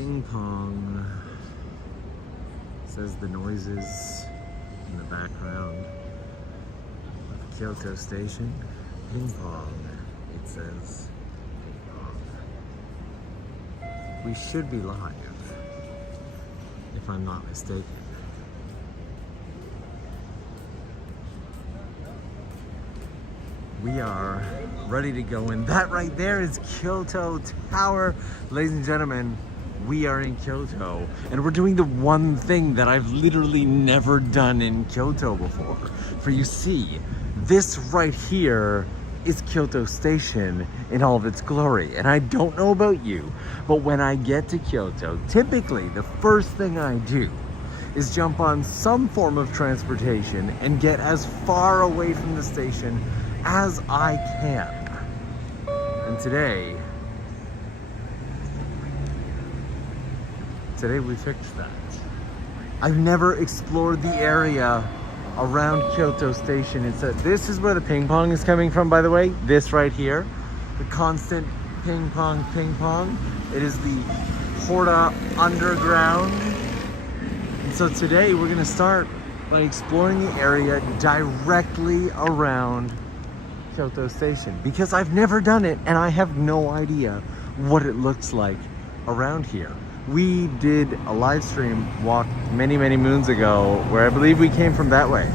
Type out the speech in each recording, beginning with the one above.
Ping pong. Says the noises in the background of Kyoto Station. Ping pong. It says ping pong. We should be live, if I'm not mistaken. We are ready to go in. That right there is Kyoto Tower. Ladies and gentlemen, we are in Kyoto. And we're doing the one thing that I've literally never done in Kyoto before. For you see, this right here is Kyoto Station in all of its glory. And I don't know about you, but when I get to Kyoto, typically the first thing I do is jump on some form of transportation and get as far away from the station as I can. And today we fixed that. I've never explored the area around Kyoto Station. This is where the ping pong is coming from, by the way. This right here, the constant ping pong. It is the Porta Underground. And so today we're gonna start by exploring the area directly around Kyoto Station, because I've never done it and I have no idea what it looks like around here. We did a live stream walk many moons ago where I believe we came from that way.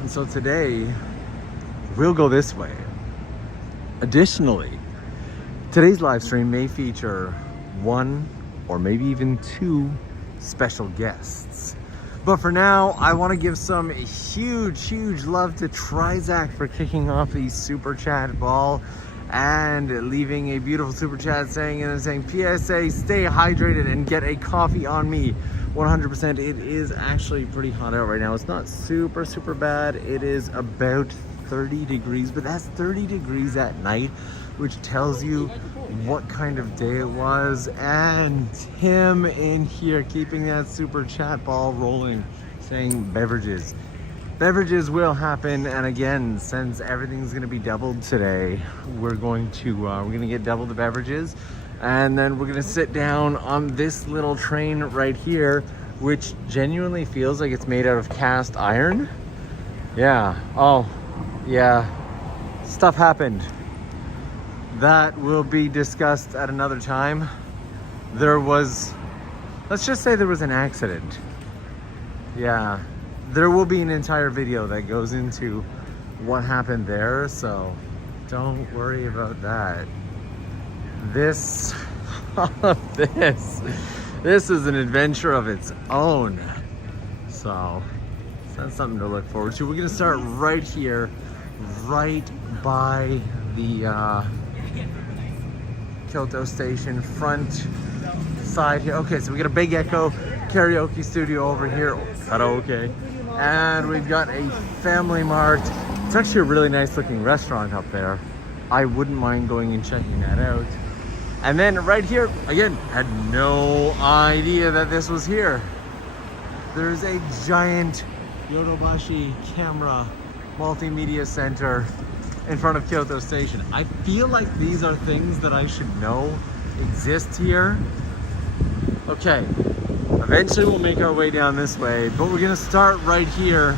And so today we'll go this way. Additionally, today's live stream may feature one or maybe even two special guests. But for now, I want to give some huge love to Trizak for kicking off the super chat ball and leaving a beautiful super chat saying PSA, stay hydrated and get a coffee on me. 100%. It is actually pretty hot out right now. It's not super bad. It is about 30 degrees, but that's 30 degrees at night, which tells you what kind of day it was. And Tim in here keeping that super chat ball rolling, saying beverages will happen. And again, since everything's gonna be doubled today, we're gonna get double the beverages, and then we're gonna sit down on this little train right here, which genuinely feels like it's made out of cast iron. Yeah. Oh yeah, stuff happened. That will be discussed at another time. Let's just say there was an accident. Yeah, there will be an entire video that goes into what happened there, so don't worry about that. This is an adventure of its own. So that's something to look forward to. We're gonna start right here, right by the Kyoto Station front side here. Okay, so we got a Big Echo karaoke studio over here, karaoke, and we've got a Family Mart. It's actually a really nice looking restaurant up there. I wouldn't mind going and checking that out. And then right here, again, had no idea that this was here. There's a giant Yodobashi camera multimedia center in front of Kyoto Station. I feel like these are things that I should know exist here. Okay, eventually we'll make our way down this way, but we're gonna start right here.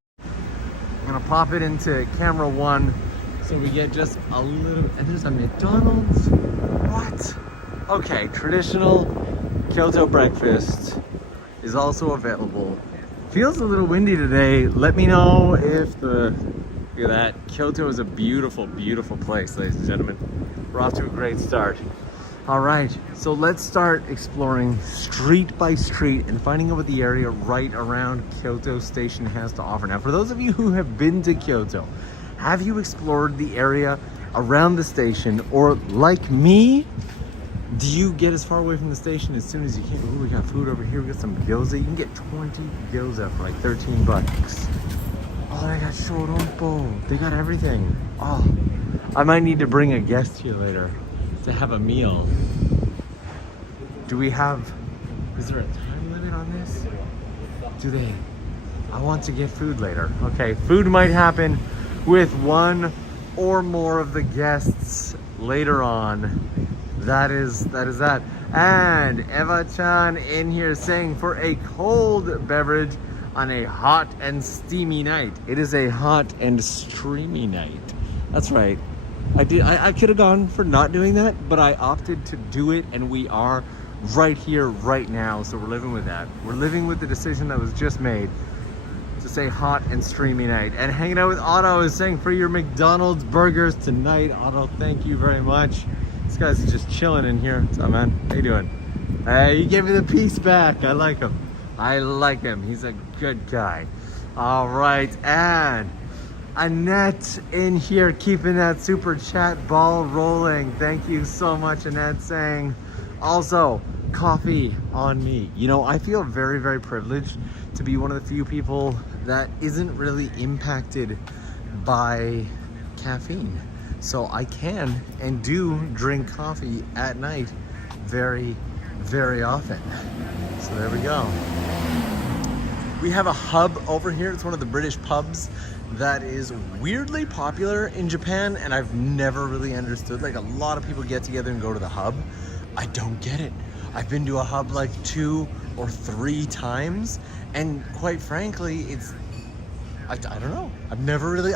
I'm gonna pop it into camera one so we get just a little, and there's a McDonald's. What? Okay, traditional Kyoto breakfast is also available. Feels a little windy today. Let me know if look at that. Kyoto is a beautiful place, ladies and gentlemen. We're off to a great start. All right, so let's start exploring street by street and finding out what the area right around Kyoto Station has to offer. Now, for those of you who have been to Kyoto, have you explored the area around the station, or like me, do you get as far away from the station as soon as you can? Ooh, we got food over here. We got some gyoza. You can get 20 gyoza for like 13 bucks. Oh, they got shorompo. They got everything. Oh, I might need to bring a guest here later to have a meal. Is there a time limit on this? I want to get food later. Okay, food might happen with one or more of the guests later on that is that. And Eva-chan in here saying for a cold beverage on a hot and steamy night. It is a hot and streamy night. That's right. I could have gone for not doing that, but I opted to do it, and we are right here, right now. So we're living with that. We're living with the decision that was just made to say hot and streamy night. And hanging out with Otto is saying for your McDonald's burgers tonight. Otto, thank you very much. This guy's just chilling in here. What's up, man? How you doing? Hey, you gave me the piece back. I like him. I like him. He's a good guy. All right, and Annette in here keeping that super chat ball rolling. Thank you so much, Annette, saying also coffee on me. You know, I feel very, very privileged to be one of the few people that isn't really impacted by caffeine. So I can and do drink coffee at night very, very often. So there we go. We have a hub over here. It's one of the British pubs that is weirdly popular in Japan, and I've never really understood. Like, a lot of people get together and go to the hub. I don't get it. I've been to a hub like 2 or 3 times, and quite frankly, it's, I don't know. I've never really,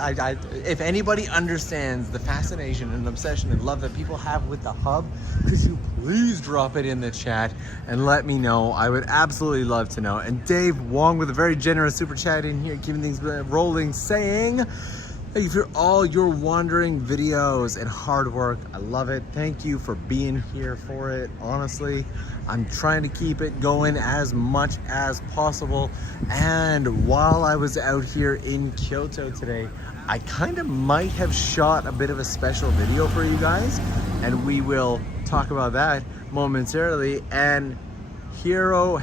if anybody understands the fascination and obsession and love that people have with the hub, could you please drop it in the chat and let me know? I would absolutely love to know. And Dave Wong with a very generous super chat in here, keeping things rolling, saying, thank you for all your wandering videos and hard work. I love it. Thank you for being here for it. Honestly, I'm trying to keep it going as much as possible. And while I was out here in Kyoto today, I kind of might have shot a bit of a special video for you guys, and we will talk about that momentarily. And Hero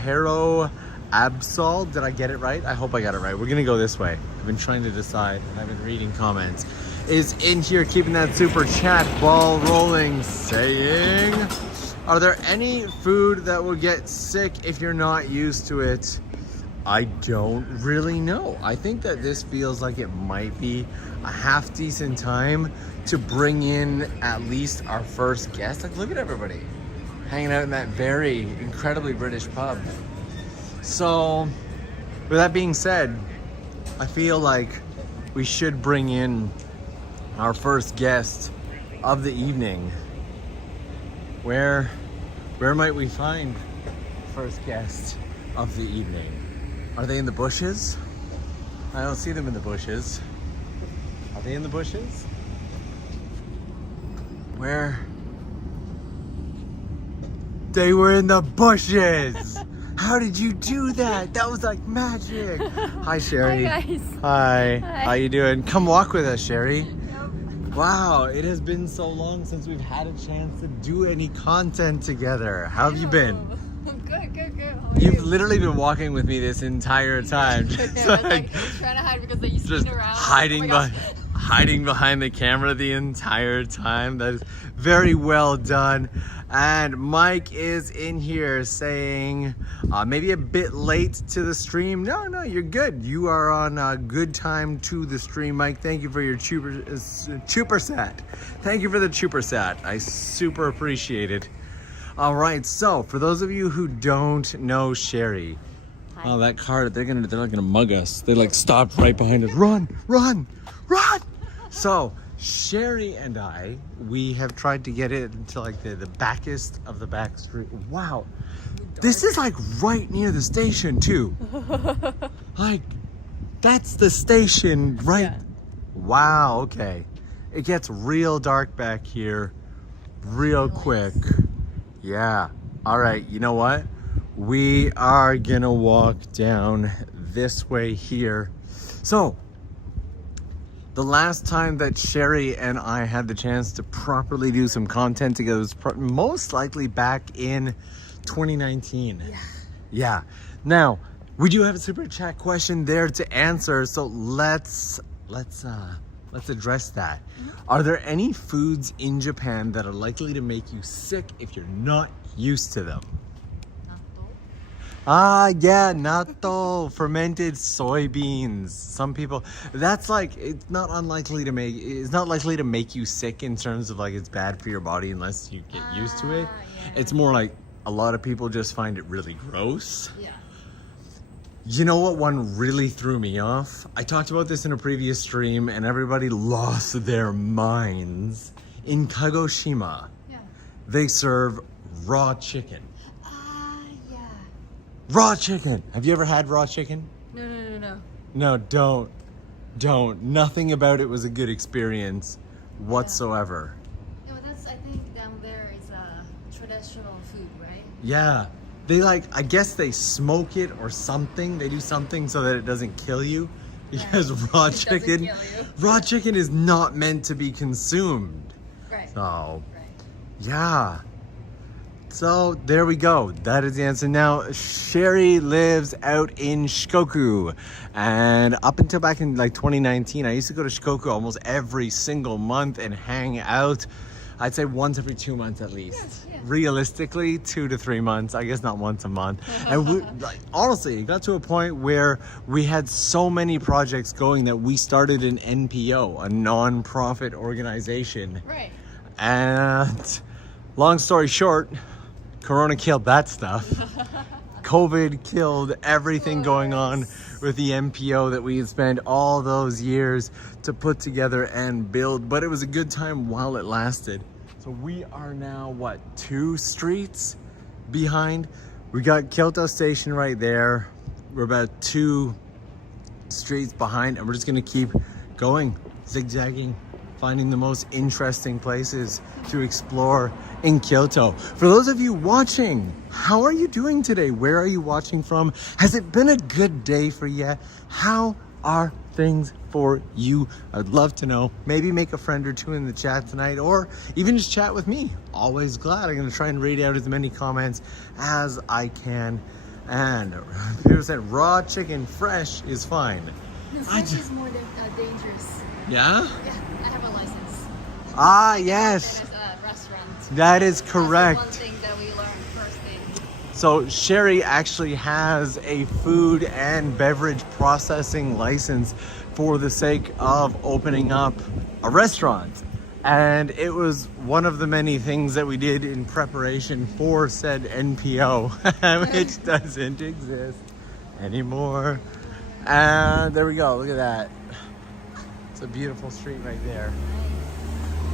Absol, did I get it right? I hope I got it right. We're gonna go this way. I've been trying to decide, and I've been reading comments. Is in here keeping that super chat ball rolling, saying, are there any food that will get sick if you're not used to it? I don't really know. I think that this feels like it might be a half decent time to bring in at least our first guest. Like, look at everybody hanging out in that very incredibly British pub. So, with that being said, I feel like we should bring in our first guest of the evening. Where might we find the first guest of the evening? Are they in the bushes? I don't see them in the bushes. Are they in the bushes? Where? They were in the bushes! How did you do that? That was like magic. Hi, Sherry. Hi, guys. Hi. Hi. How you doing? Come walk with us, Sherry. Yep. Wow, it has been so long since we've had a chance to do any content together. How have you been? Good. You've literally been walking with me this entire time. Just I was like trying to hide because they used to just spin around. hiding behind the camera the entire time. That is very well done. And Mike is in here saying, maybe a bit late to the stream. No, you're good. You are on a good time to the stream, Mike. Thank you for your chuper set. Thank you for the chuper set. I super appreciate it. All right, so for those of you who don't know Sherry, oh, that car, they're not gonna mug us. They like stopped right behind us. Run! So Sherry and I, we have tried to get it into like the backest of the back street. Wow, this is like right near the station too. Like, that's the station, right? Yeah. Wow, okay. It gets real dark back here real quick. Yeah. All right, you know what? We are gonna walk down this way here. So, the last time that Sherry and I had the chance to properly do some content together was most likely back in 2019. Yeah. Now, we do have a super chat question there to answer, so let's address that. Are there any foods in Japan that are likely to make you sick if you're not used to them? Ah, yeah, natto, fermented soybeans. Some people, that's like, it's not likely to make you sick in terms of like it's bad for your body unless you get used to it. Yeah. It's more like a lot of people just find it really gross. Yeah. You know what one really threw me off? I talked about this in a previous stream and everybody lost their minds. In Kagoshima, Yeah. they serve raw chicken. Yeah. Raw chicken! Have you ever had raw chicken? No. No, don't. Nothing about it was a good experience whatsoever. Yeah, but that's, I think down there is a traditional food, right? Yeah. They I guess they smoke it or something. They do something so that it doesn't kill you. Because raw It doesn't chicken, kill you. raw chicken is not meant to be consumed. Right. So, Right. yeah. So there we go. That is the answer. Now, Sherry lives out in Shikoku. And up until back in 2019, I used to go to Shikoku almost every single month and hang out. I'd say once every 2 months at least. Yes, yeah. Realistically, 2 to 3 months. I guess not once a month. And we, honestly, it got to a point where we had so many projects going that we started an NPO, a non-profit organization. Right. And long story short, Corona killed that stuff. COVID killed everything going on with the MPO that we had spent all those years to put together and build. But it was a good time while it lasted. So we are now, 2 streets behind? We got Kyoto Station right there. We're about 2 streets behind, and we're just gonna keep going, zigzagging, finding the most interesting places to explore in Kyoto. For those of you watching, how are you doing today? Where are you watching from? Has it been a good day for you? How are things for you? I'd love to know. Maybe make a friend or two in the chat tonight, or even just chat with me. Always glad. I'm gonna try and read out as many comments as I can. And people said raw chicken fresh is fine. No, fresh is more dangerous. Yeah? Yeah, I have a license. Ah, yes. There's a restaurant. That is correct. That's the one thing that we learned first thing. So Sherry actually has a food and beverage processing license for the sake of opening up a restaurant. And it was one of the many things that we did in preparation for said NPO, which doesn't exist anymore. And there we go, look at that. It's a beautiful street right there.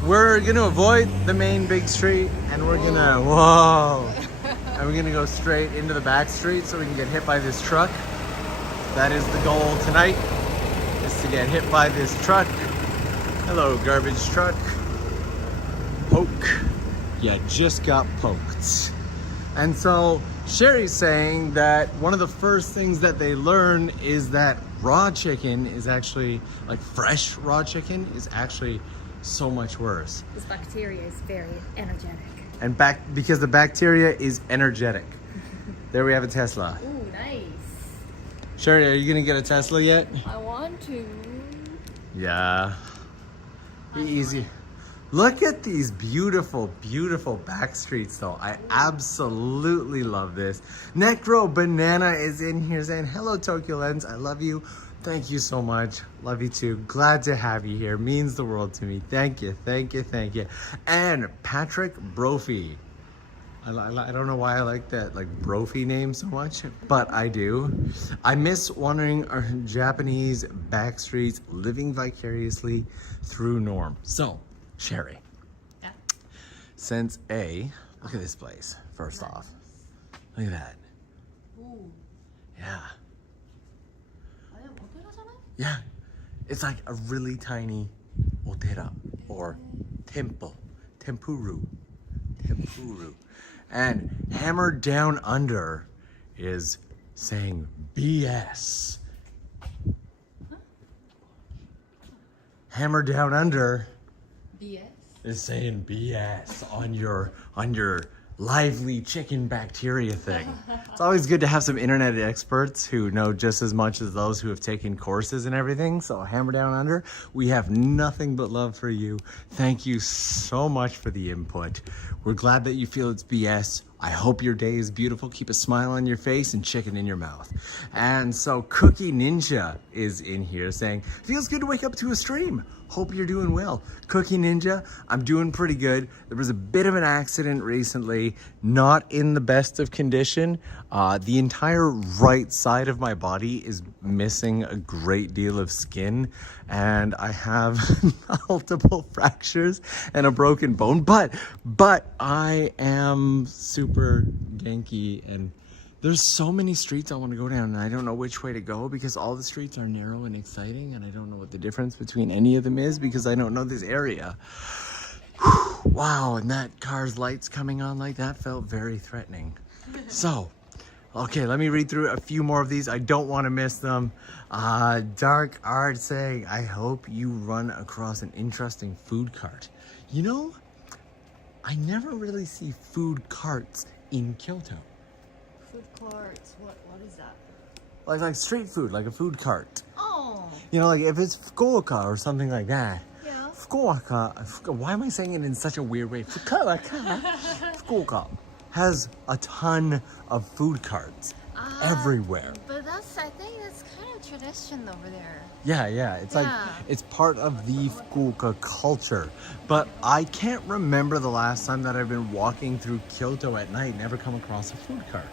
We're gonna avoid the main big street and we're gonna, whoa. And we're gonna go straight into the back street so we can get hit by this truck. That is the goal tonight, is to get hit by this truck. Hello, garbage truck. Poke. Yeah, just got poked. And so Sherry's saying that one of the first things that they learn is that raw chicken is actually, fresh raw chicken is actually so much worse. This bacteria is very energetic. And because the bacteria is energetic. There we have a Tesla. Ooh, nice. Sherry, are you gonna get a Tesla yet? I want to. Yeah. Easy. Look at these beautiful, beautiful back streets though. I absolutely love this. Necro Banana is in here saying, hello TOKYOLENS, I love you. Thank you so much. Love you too. Glad to have you here. Means the world to me. Thank you, thank you, thank you. And Patrick Brophy. I don't know why I like that Brophy name so much, but I do. I miss wandering our Japanese back streets, living vicariously through Norm. So, Sherry. Yeah. Since look at this place, first off. Look at that. Ooh. Yeah. Yeah. It's like a really tiny otera or temple. Tempuru. And hammered down under is saying BS. Hammered down under BS? is saying BS on your lively chicken bacteria thing. It's always good to have some internet experts who know just as much as those who have taken courses and everything. So hammer down under, we have nothing but love for you. Thank you so much for the input. We're glad that you feel it's BS. I hope your day is beautiful. Keep a smile on your face and chicken in your mouth. And so Cookie Ninja is in here saying, feels good to wake up to a stream. Hope you're doing well. Cookie Ninja, I'm doing pretty good. There was a bit of an accident recently, not in the best of condition. The entire right side of my body is missing a great deal of skin, and I have multiple fractures and a broken bone, but I am super Genki, and there's so many streets I want to go down, and I don't know which way to go because all the streets are narrow and exciting, and I don't know what the difference between any of them is because I don't know this area. Whew, wow, and that car's lights coming on like that felt very threatening. So, okay, let me read through a few more of these. I don't want to miss them. Dark Art saying, I hope you run across an interesting food cart. You know, I never really see food carts in Kyoto. Food courts. What is that? Like street food, like a food cart. Oh. You know, like if it's Fukuoka or something like that. Yeah. Why am I saying it in such a weird way? Fukuoka has a ton of food carts everywhere. But I think that's kind of tradition over there. Yeah. It's like, it's part of the Fukuoka culture. But I can't remember the last time that I've been walking through Kyoto at night and never come across a food cart.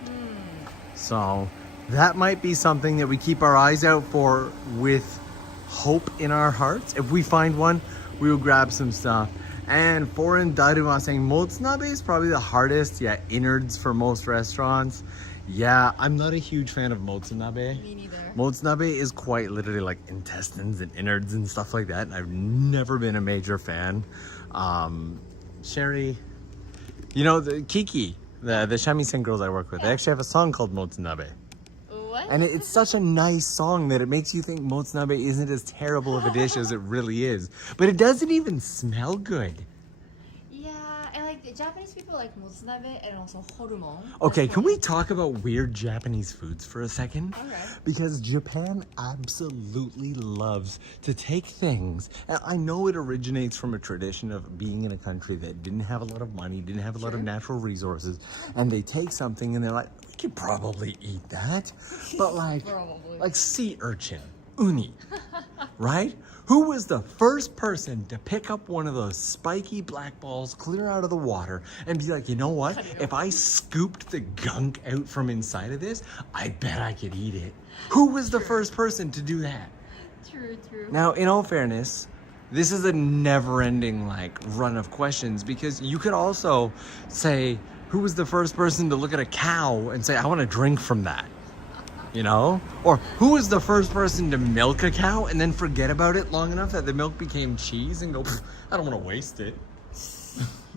So that might be something that we keep our eyes out for with hope in our hearts. If we find one, we will grab some stuff. And Foreign Daruma saying motsunabe is probably the hardest. Yeah, innards for most restaurants. Yeah, I'm not a huge fan of motsunabe. Me neither. Motsunabe is quite literally like intestines and innards and stuff like that. And I've never been a major fan. Sherry, you know, the Kiki, the Shamisen girls I work with, they actually have a song called Motsunabe. What? And it's such a nice song that it makes you think motsunabe isn't as terrible of a dish as it really is. But it doesn't even smell good. Yeah, and like the Japanese people like motsunabe and also horumo. Okay, can we talk about weird Japanese foods for a second? Okay. Because Japan absolutely loves to take things, and I know it originates from a tradition of being in a country that didn't have a lot of money, didn't have a lot of natural resources, and they take something and they're like, we could probably eat that, but like sea urchin, uni, right? Who was the first person to pick up one of those spiky black balls clear out of the water and be like, you know what? If I scooped the gunk out from inside of this, I bet I could eat it. Who was the first person to do that? True. Now, in all fairness, this is a never-ending like run of questions because you could also say, who was the first person to look at a cow and say, I want to drink from that? You know? Or who was the first person to milk a cow and then forget about it long enough that the milk became cheese and go, I don't want to waste it.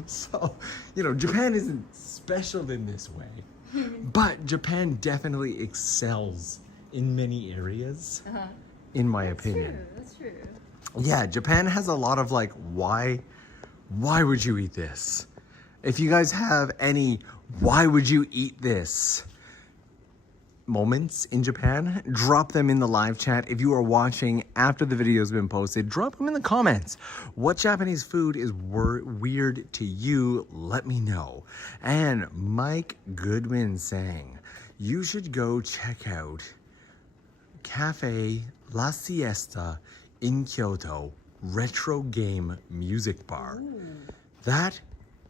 So, you know, Japan isn't special in this way, but Japan definitely excels in many areas, in my opinion. That's true. Yeah, Japan has a lot of like, why would you eat this? If you guys have any, why would you eat this moments in Japan, drop them in the live chat. If you are watching after the video has been posted, drop them in the comments. What Japanese food is weird to you? Let me know. And Mike Goodwin saying, you should go check out Cafe La Siesta in Kyoto, retro game music bar. That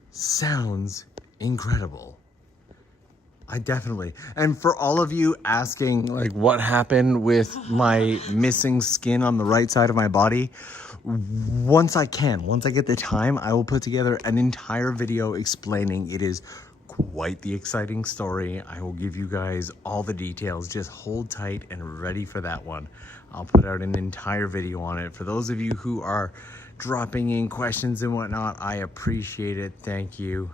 sounds incredible. I definitely. And for all of you asking like what happened with my missing skin on the right side of my body, once I get the time, I will put together an entire video explaining. It is quite the exciting story. I will give you guys all the details. Just hold tight and ready for that one. I'll put out an entire video on it. For those of you who are dropping in questions and whatnot, I appreciate it. Thank you.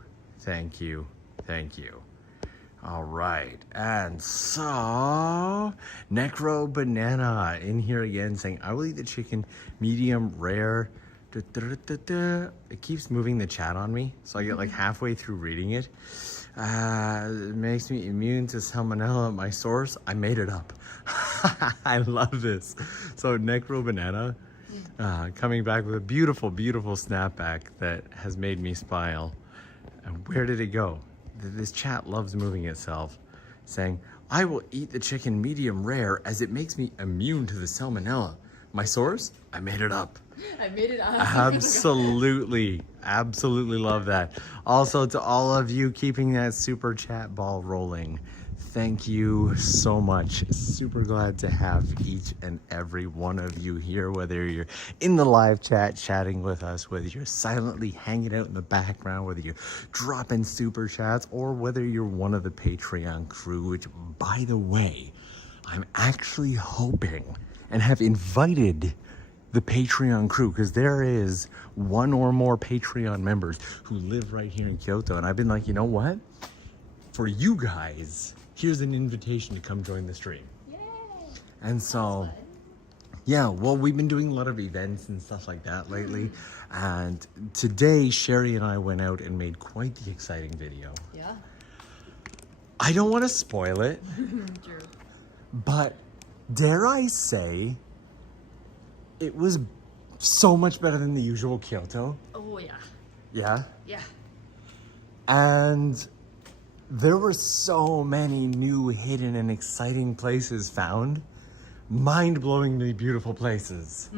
All right, and so Necro Banana in here again saying, I will eat the chicken medium rare. It keeps moving the chat on me, so I get like halfway through reading it. It makes me immune to salmonella at my source. I made it up. I love this. So Necro Banana coming back with a beautiful, beautiful snapback that has made me smile. And where did it go? this chat loves moving itself, saying, I will eat the chicken medium rare as it makes me immune to the salmonella. My source? I made it up. I made it up. Absolutely. Absolutely love that. Also, to all of you keeping that super chat ball rolling, thank you so much. Super glad to have each and every one of you here, whether you're in the live chat chatting with us, whether you're silently hanging out in the background, whether you're dropping super chats, or whether you're one of the Patreon crew, which, by the way, I'm actually hoping and have invited the Patreon crew, because there is one or more Patreon members who live right here in Kyoto. And I've been like, you know what? For you guys, here's an invitation to come join the stream. Yay! And so, yeah, well, we've been doing a lot of events and stuff like that lately. And today, Sherry and I went out and made quite the exciting video. Yeah. I don't want to spoil it, True. but dare I say, it was so much better than the usual Kyoto. Oh yeah. Yeah. Yeah. And there were so many new hidden and exciting places found. Mind-blowingly beautiful places.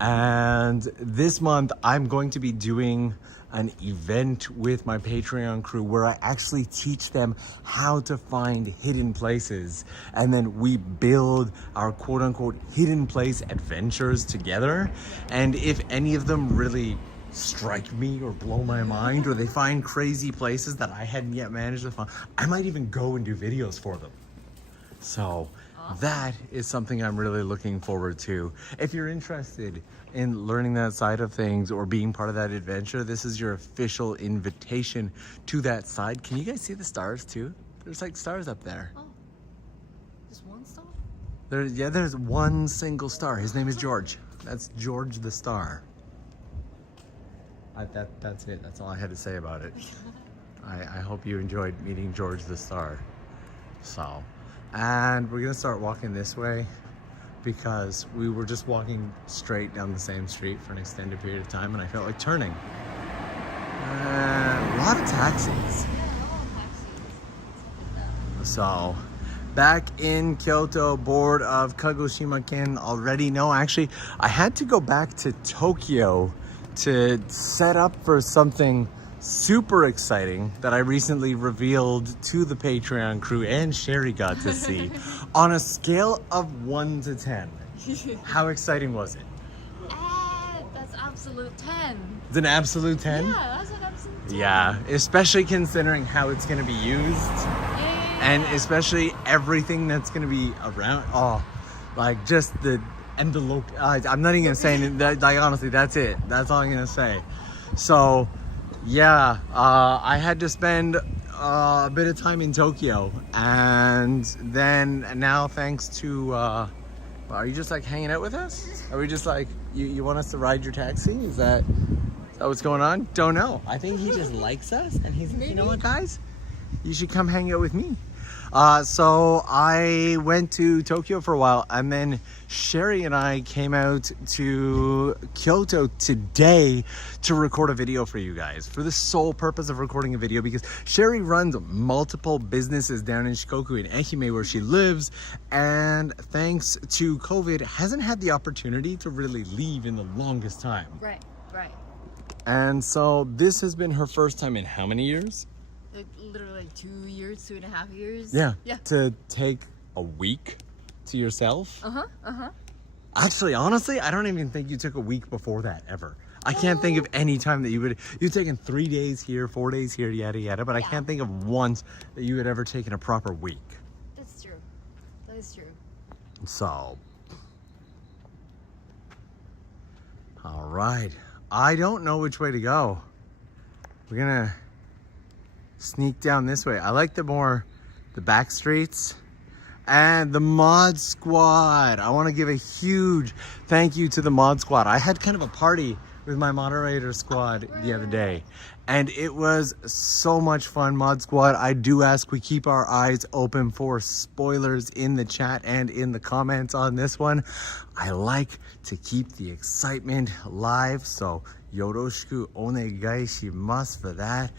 And this month I'm going to be doing an event with my Patreon crew where I actually teach them how to find hidden places, and then we build our quote-unquote hidden place adventures together. And if any of them really strike me or blow my mind, or they find crazy places that I hadn't yet managed to find, I might even go and do videos for them. So that is something I'm really looking forward to. If you're interested in learning that side of things or being part of that adventure, this is your official invitation to that side. Can you guys see the stars too? There's like stars up there. Oh. Just one star? There's one single star. His name is George. That's George the Star. That's it. That's all I had to say about it. I hope you enjoyed meeting George the Star. So, and we're gonna start walking this way because we were just walking straight down the same street for an extended period of time and I felt like turning. A lot of taxis. Yeah, all taxis. So, back in Kyoto, bored of Kagoshima-ken already. No, actually, I had to go back to Tokyo to set up for something super exciting that I recently revealed to the Patreon crew and Sherry got to see. On a scale of 1 to 10, how exciting was it? That's absolute 10. It's an absolute 10? Yeah, that's an absolute 10. Yeah, especially considering how it's going to be used. Yeah. And especially everything that's going to be around. Oh, like just the envelope. I'm not even going to say anything. Like, honestly, that's it. That's all I'm going to say. So, yeah, I had to spend a bit of time in Tokyo. And then now, thanks to... are you just like hanging out with us? Are we just like, you want us to ride your taxi? Is that what's going on? Don't know. I think he just likes us and he's like, you know what, guys? You should come hang out with me. So I went to Tokyo for a while and then Sherry and I came out to Kyoto today to record a video for you guys, for the sole purpose of recording a video, because Sherry runs multiple businesses down in Shikoku in Ehime where she lives, and thanks to COVID hasn't had the opportunity to really leave in the longest time. Right. And so this has been her first time in how many years? Like literally 2 years, 2.5 years. Yeah. Yeah. To take a week to yourself. Uh-huh. Actually, honestly, I don't even think you took a week before that ever. I can't think of any time that you've taken 3 days here, 4 days here, yada yada, but I can't think of once that you had ever taken a proper week. That's true. That is true. So, all right. I don't know which way to go. We're gonna sneak down this way. I like the back streets. And the mod squad. I want to give a huge thank you to the mod squad. I had kind of a party with my moderator squad the other day, and it was so much fun. Mod squad, I do ask we keep our eyes open for spoilers in the chat and in the comments on this one. I like to keep the excitement live, so yoroshiku onegai shimasu for that.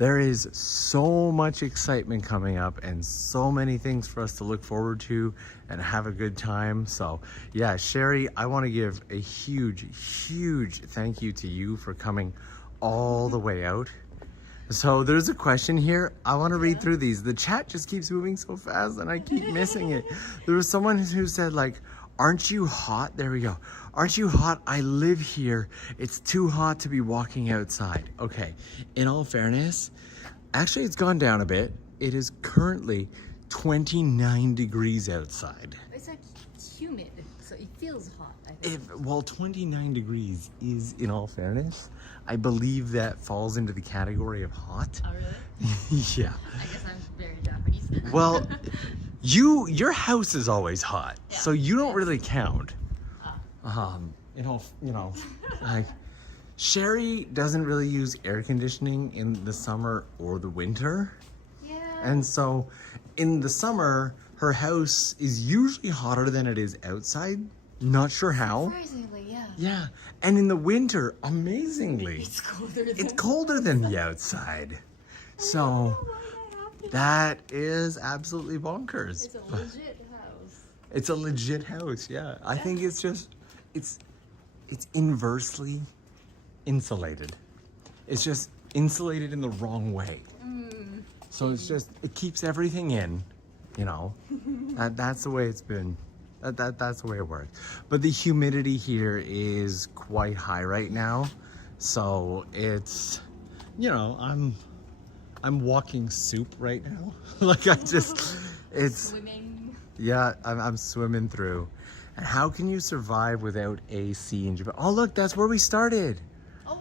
There is so much excitement coming up and so many things for us to look forward to and have a good time. So yeah, Sherry, I want to give a huge thank you to you for coming all the way out. So there's a question here. I want to read through these. The chat just keeps moving so fast and I keep missing it. There was someone who said like, aren't you hot? There we go. Aren't you hot? I live here. It's too hot to be walking outside. Okay, in all fairness, actually it's gone down a bit. It is currently 29 degrees outside. It's like humid, so it feels hot, I think. Well, 29 degrees is, in all fairness, I believe that falls into the category of hot. Oh, really? Yeah. I guess I'm very Japanese. Well, your house is always hot, Yeah. so you don't really count. Ah. Like Sherry doesn't really use air conditioning in the summer or the winter. Yeah. And so in the summer, her house is usually hotter than it is outside. Not sure how. Surprisingly, yeah. Yeah. And in the winter, amazingly, It's colder than it's colder than the outside. So that is absolutely bonkers. It's a legit house. It's a legit house, yeah. I think it's just, it's inversely insulated. It's just insulated in the wrong way. So it's just, it keeps everything in, you know. That's the way it's been. That's the way it works. But the humidity here is quite high right now. So it's, you know, I'm walking soup right now. Like it's Swimming. yeah, I'm swimming through. And how can you survive without AC in Japan? Oh look, that's where we started. Oh.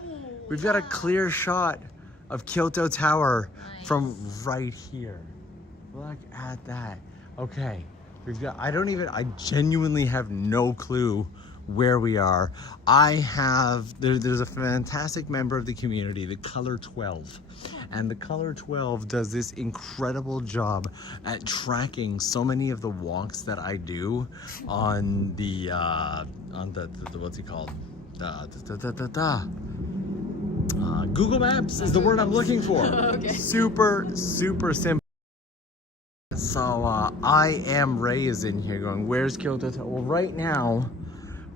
We've got a clear shot of Kyoto Tower from Nice. right here. Look at that. Okay, we've got, I genuinely have no clue where we are. There's a fantastic member of the community, the Color 12. And the Color 12 does this incredible job at tracking so many of the walks that I do on the what's it called? Google Maps is the word I'm looking for. Okay. Super simple. So I am Ray is in here going, where's Kyoto Tower? Well, right now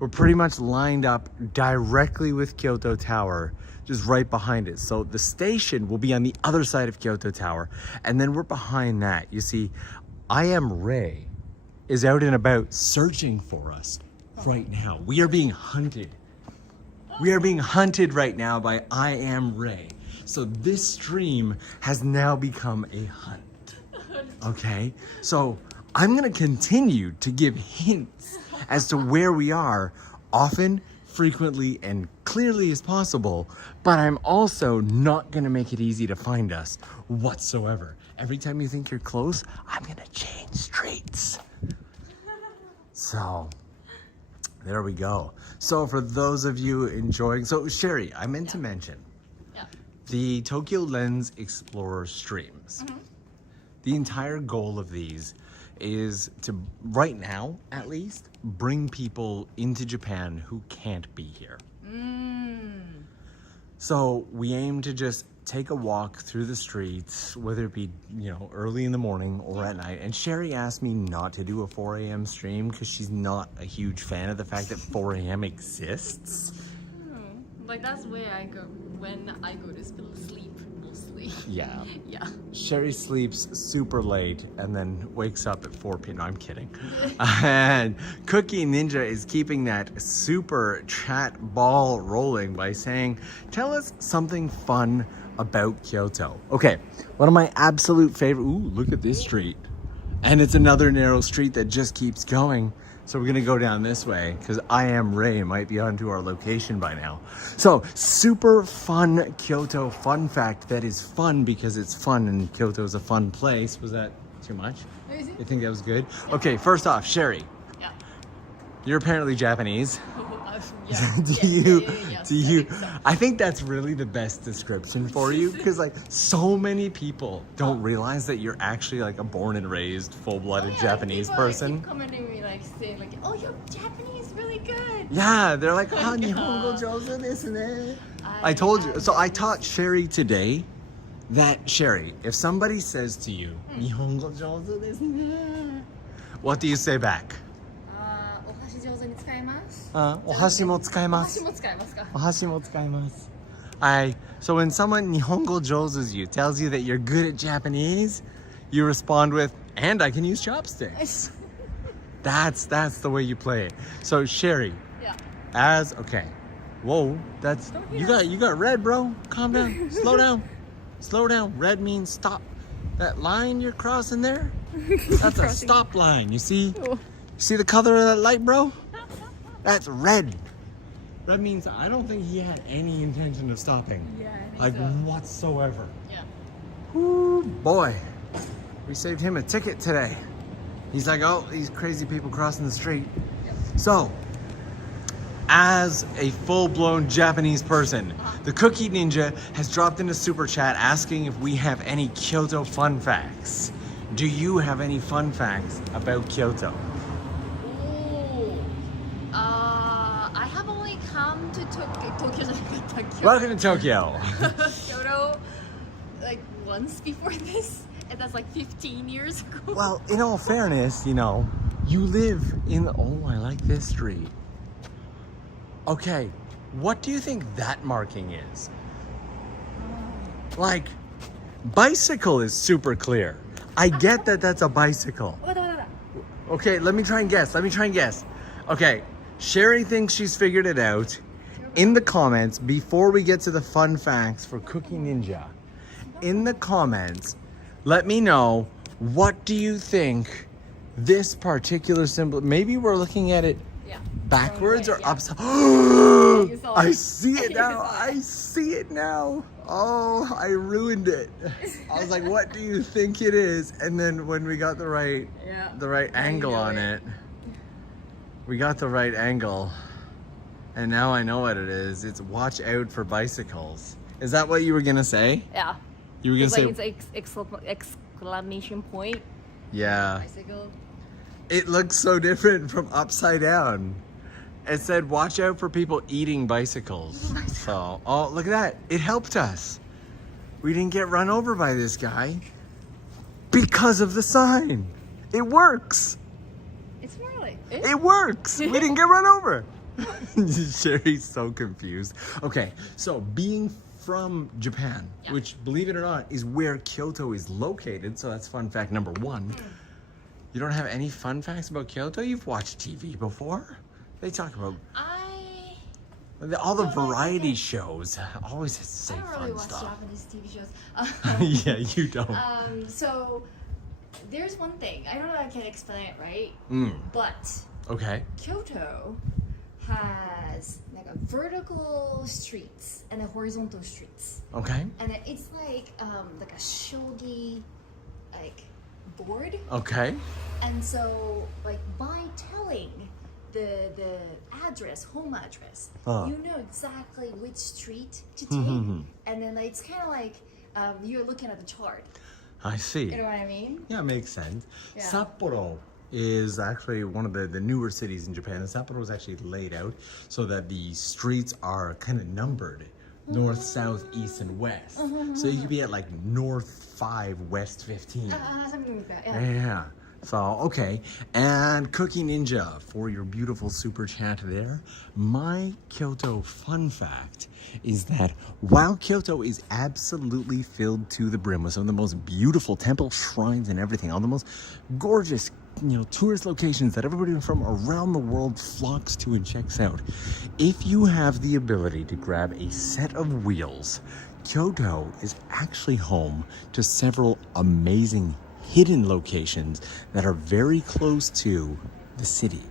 we're pretty much lined up directly with Kyoto Tower, just right behind it. So the station will be on the other side of Kyoto Tower, and then we're behind that. You see, I am Ray is out and about searching for us right now. We are being hunted. We are being hunted right now by I am Ray. So this stream has now become a hunt. Okay, so I'm gonna continue to give hints as to where we are often, frequently, and clearly as possible, but I'm also not gonna make it easy to find us whatsoever. Every time you think you're close, I'm gonna change streets. So, there we go. So for those of you enjoying, so Sherry, I meant to mention the TOKYOLENS Explorer streams. The entire goal of these is to, right now at least, bring people into Japan who can't be here. So we aim to just take a walk through the streets, whether it be, you know, early in the morning or at night. And Sherry asked me not to do a 4 a.m. stream because she's not a huge fan of the fact that 4 a.m. exists. Like that's where I go when I go to sleep mostly. Yeah. Yeah. Sherry sleeps super late and then wakes up at 4 p.m. No, I'm kidding. And Cookie Ninja is keeping that super chat ball rolling by saying, tell us something fun about Kyoto. Okay, one of my absolute favorite, ooh, look at this street. And it's another narrow street that just keeps going. So we're gonna go down this way because I am Ray might be onto our location by now. So super fun Kyoto fun fact that is fun because it's fun and Kyoto is a fun place. Was that too much? You think that was good? Okay, first off, Sherry. Yeah. You're apparently Japanese. Yeah. Do you? I think that's really the best description for you because like so many people don't realize that you're actually like a born and raised full-blooded Japanese person. Keep commenting me like saying like, oh, you're Japanese really good. Yeah, they're like, Nihongo jozu desu ne. I told you. So I taught Sherry today that, Sherry, if somebody says to you, 日本語上手ですね, what do you say back? お箸上手に使えます。お箸も使えます。お箸も使えますか。お箸も使えます。Alright, so when someone 日本語上手 you tells you that you're good at Japanese, you respond with, and I can use chopsticks. That's the way you play it. So Sherry, Yeah. okay. Whoa, that's you got red, bro. Calm down. Slow down. Slow down. Red means stop. That line you're crossing there? That's a stop line. You see? Oh. See the color of that light, bro? That's red. Red means I don't think he had any intention of stopping. Yeah, I think like so. whatsoever. Yeah. Ooh, boy. We saved him a ticket today. He's like, oh, these crazy people crossing the street. Yep. So, as a full-blown Japanese person, the Cookie Ninja has dropped in a super chat asking if we have any Kyoto fun facts. Do you have any fun facts about Kyoto? Oh. I have only come to Tokyo. Welcome to Tokyo. Kyoto, like once before this, and that's like 15 years ago. Well, in all fairness, you know, you live in, oh, I like this street. Okay, what do you think that marking is? Like, bicycle is super clear. I get that that's a bicycle. Okay, let me try and guess. Okay, Sherry thinks she's figured it out. In the comments, before we get to the fun facts for Cookie Ninja, in the comments, let me know, what do you think this particular symbol, maybe we're looking at it backwards or upside. I see it now. I see it now. Oh, I ruined it. I was like, what do you think it is? And then when we got the right angle on it, we got the right angle. And now I know what it is. It's watch out for bicycles. Is that what you were gonna say? Yeah. You were gonna say it's exclamation point. Yeah. Bicycle. It looks so different from upside down. It said, watch out for people eating bicycles. So, oh, look at that. It helped us. We didn't get run over by this guy because of the sign. It works. It's more like It works. We didn't get run over. Sherry's so confused. Okay, so being from Japan, which, believe it or not, is where Kyoto is located. So that's fun fact number one. You don't have any fun facts about Kyoto? You've watched TV before. They talk about all the variety shows. Always say I don't fun really watch stuff. Japanese TV shows. Yeah, you don't. So there's one thing. I don't know if I can explain it right. But Okay. Kyoto has like a vertical streets and a horizontal streets. Okay. And it's like a shogi like board. Okay. And so like by telling the address, home address, you know exactly which street to take. And then it's kind of like you're looking at the chart. I see. You know what I mean? Yeah, it makes sense. Yeah. Sapporo is actually one of the newer cities in Japan, and Sapporo is actually laid out so that the streets are kind of numbered. North, south, east, and west. So you could be at like north 5, west 15. Something like that. Yeah. So, okay. And Cookie Ninja, for your beautiful super chat there, my Kyoto fun fact is that while Kyoto is absolutely filled to the brim with some of the most beautiful temple shrines and everything, all the most gorgeous, you know, tourist locations that everybody from around the world flocks to and checks out, if you have the ability to grab a set of wheels, Kyoto is actually home to several amazing hidden locations that are very close to the city.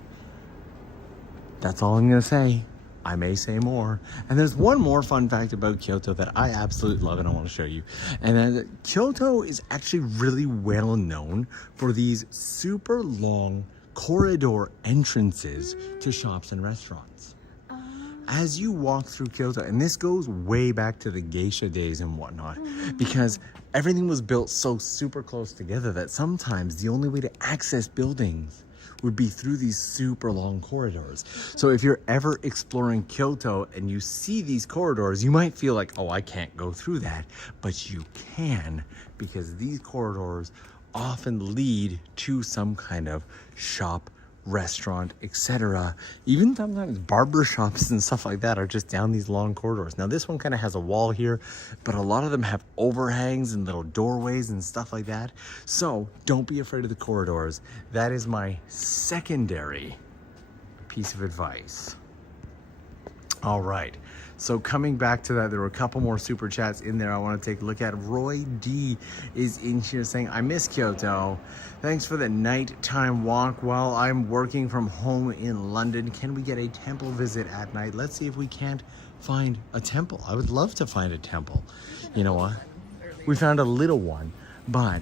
That's all I'm gonna say. I may say more. And there's one more fun fact about Kyoto that I absolutely love and I want to show you. And then Kyoto is actually really well known for these super long corridor entrances to shops and restaurants. As you walk through Kyoto, and this goes way back to the geisha days and whatnot, because everything was built so super close together that sometimes the only way to access buildings would be through these super long corridors. So if you're ever exploring Kyoto and you see these corridors, you might feel like, oh, I can't go through that, but you can, because these corridors often lead to some kind of shop, restaurant, etc. Even sometimes barber shops and stuff like that are just down these long corridors. Now this one kind of has a wall here, but a lot of them have overhangs and little doorways and stuff like that. So don't be afraid of the corridors. That is my secondary piece of advice. All right, so coming back to that, there were a couple more super chats in there I want to take a look at. Roy D is in here saying, I miss Kyoto. Thanks for the nighttime walk while I'm working from home in London. Can we get a temple visit at night? Let's see if we can't find a temple. I would love to find a temple. You know what? We found a little one, but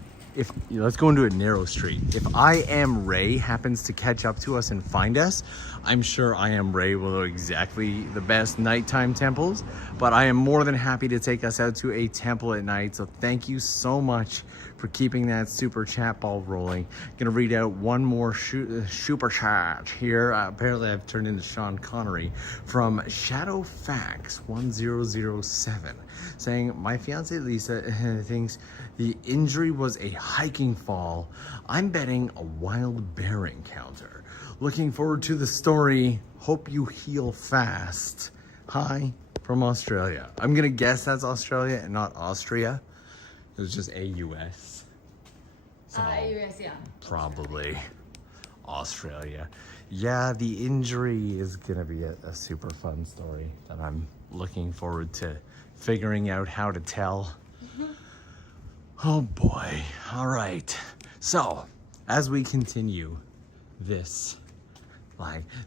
let's go into a narrow street. If I Am Ray happens to catch up to us and find us, I'm sure I Am Ray will know exactly the best nighttime temples, but I am more than happy to take us out to a temple at night. So thank you so much for keeping that super chat ball rolling. Gonna read out one more super chat here. Apparently I've turned into Sean Connery from Shadow Facts 1007 saying, my fiance Lisa thinks the injury was a hiking fall. I'm betting a wild bear encounter. Looking forward to the story. Hope you heal fast. Hi from Australia. I'm gonna guess that's Australia and not Austria. It was just AUS. So US, yeah. probably Australia. Yeah, the injury is gonna be a super fun story that I'm looking forward to figuring out how to tell. Oh boy. All right. So as we continue this,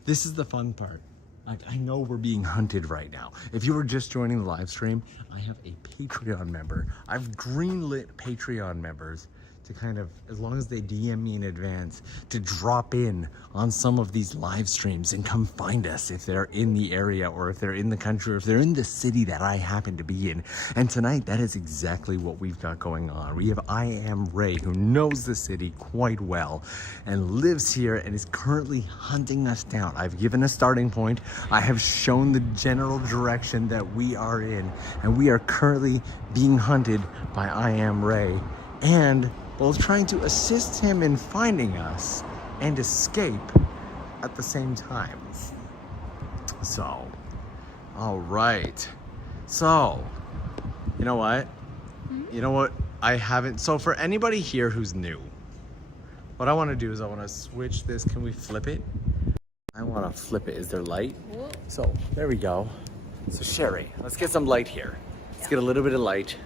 this is the fun part. I know we're being hunted right now. If you were just joining the live stream, I have a Patreon member. I've greenlit Patreon members to kind of, as long as they DM me in advance, to drop in on some of these live streams and come find us if they're in the area or if they're in the country or if they're in the city that I happen to be in. And tonight, that is exactly what we've got going on. We have I Am Ray, who knows the city quite well and lives here and is currently hunting us down. I've given a starting point. I have shown the general direction that we are in, and we are currently being hunted by I Am Ray, and both trying to assist him in finding us and escape at the same time. So, all right. So, you know what? You know what? I haven't. So for anybody here who's new, what I want to do is I want to switch this. Can we flip it? I want to flip it. Is there light? So there we go. So Sherry, let's get some light here. Let's get a little bit of light.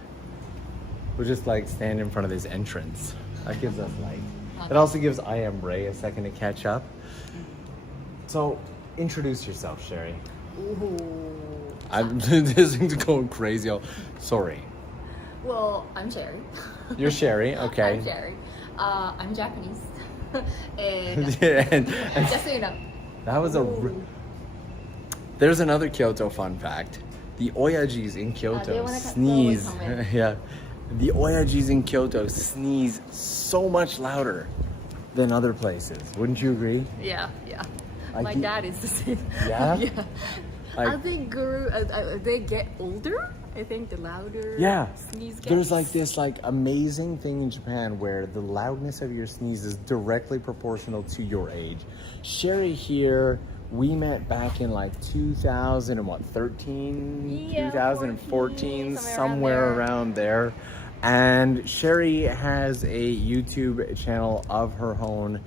We'll just stand in front of this entrance. That gives us light. It also gives I Am Ray a second to catch up. So introduce yourself, Sherry. This thing's going crazy. Sorry. Well, I'm Sherry. You're Sherry, okay. I'm Sherry. I'm Japanese. and just so you know. That was There's another Kyoto fun fact. The Oyajis in Kyoto sneeze. Yeah. The Oyajis in Kyoto sneeze so much louder than other places. Wouldn't you agree? Yeah. My dad is the same. Yeah? Yeah. As they get older, I think the louder sneeze gets. There's this amazing thing in Japan where the loudness of your sneeze is directly proportional to your age. Sherry here, we met back in 2013, 2014, somewhere around there. And Sherry has a YouTube channel of her own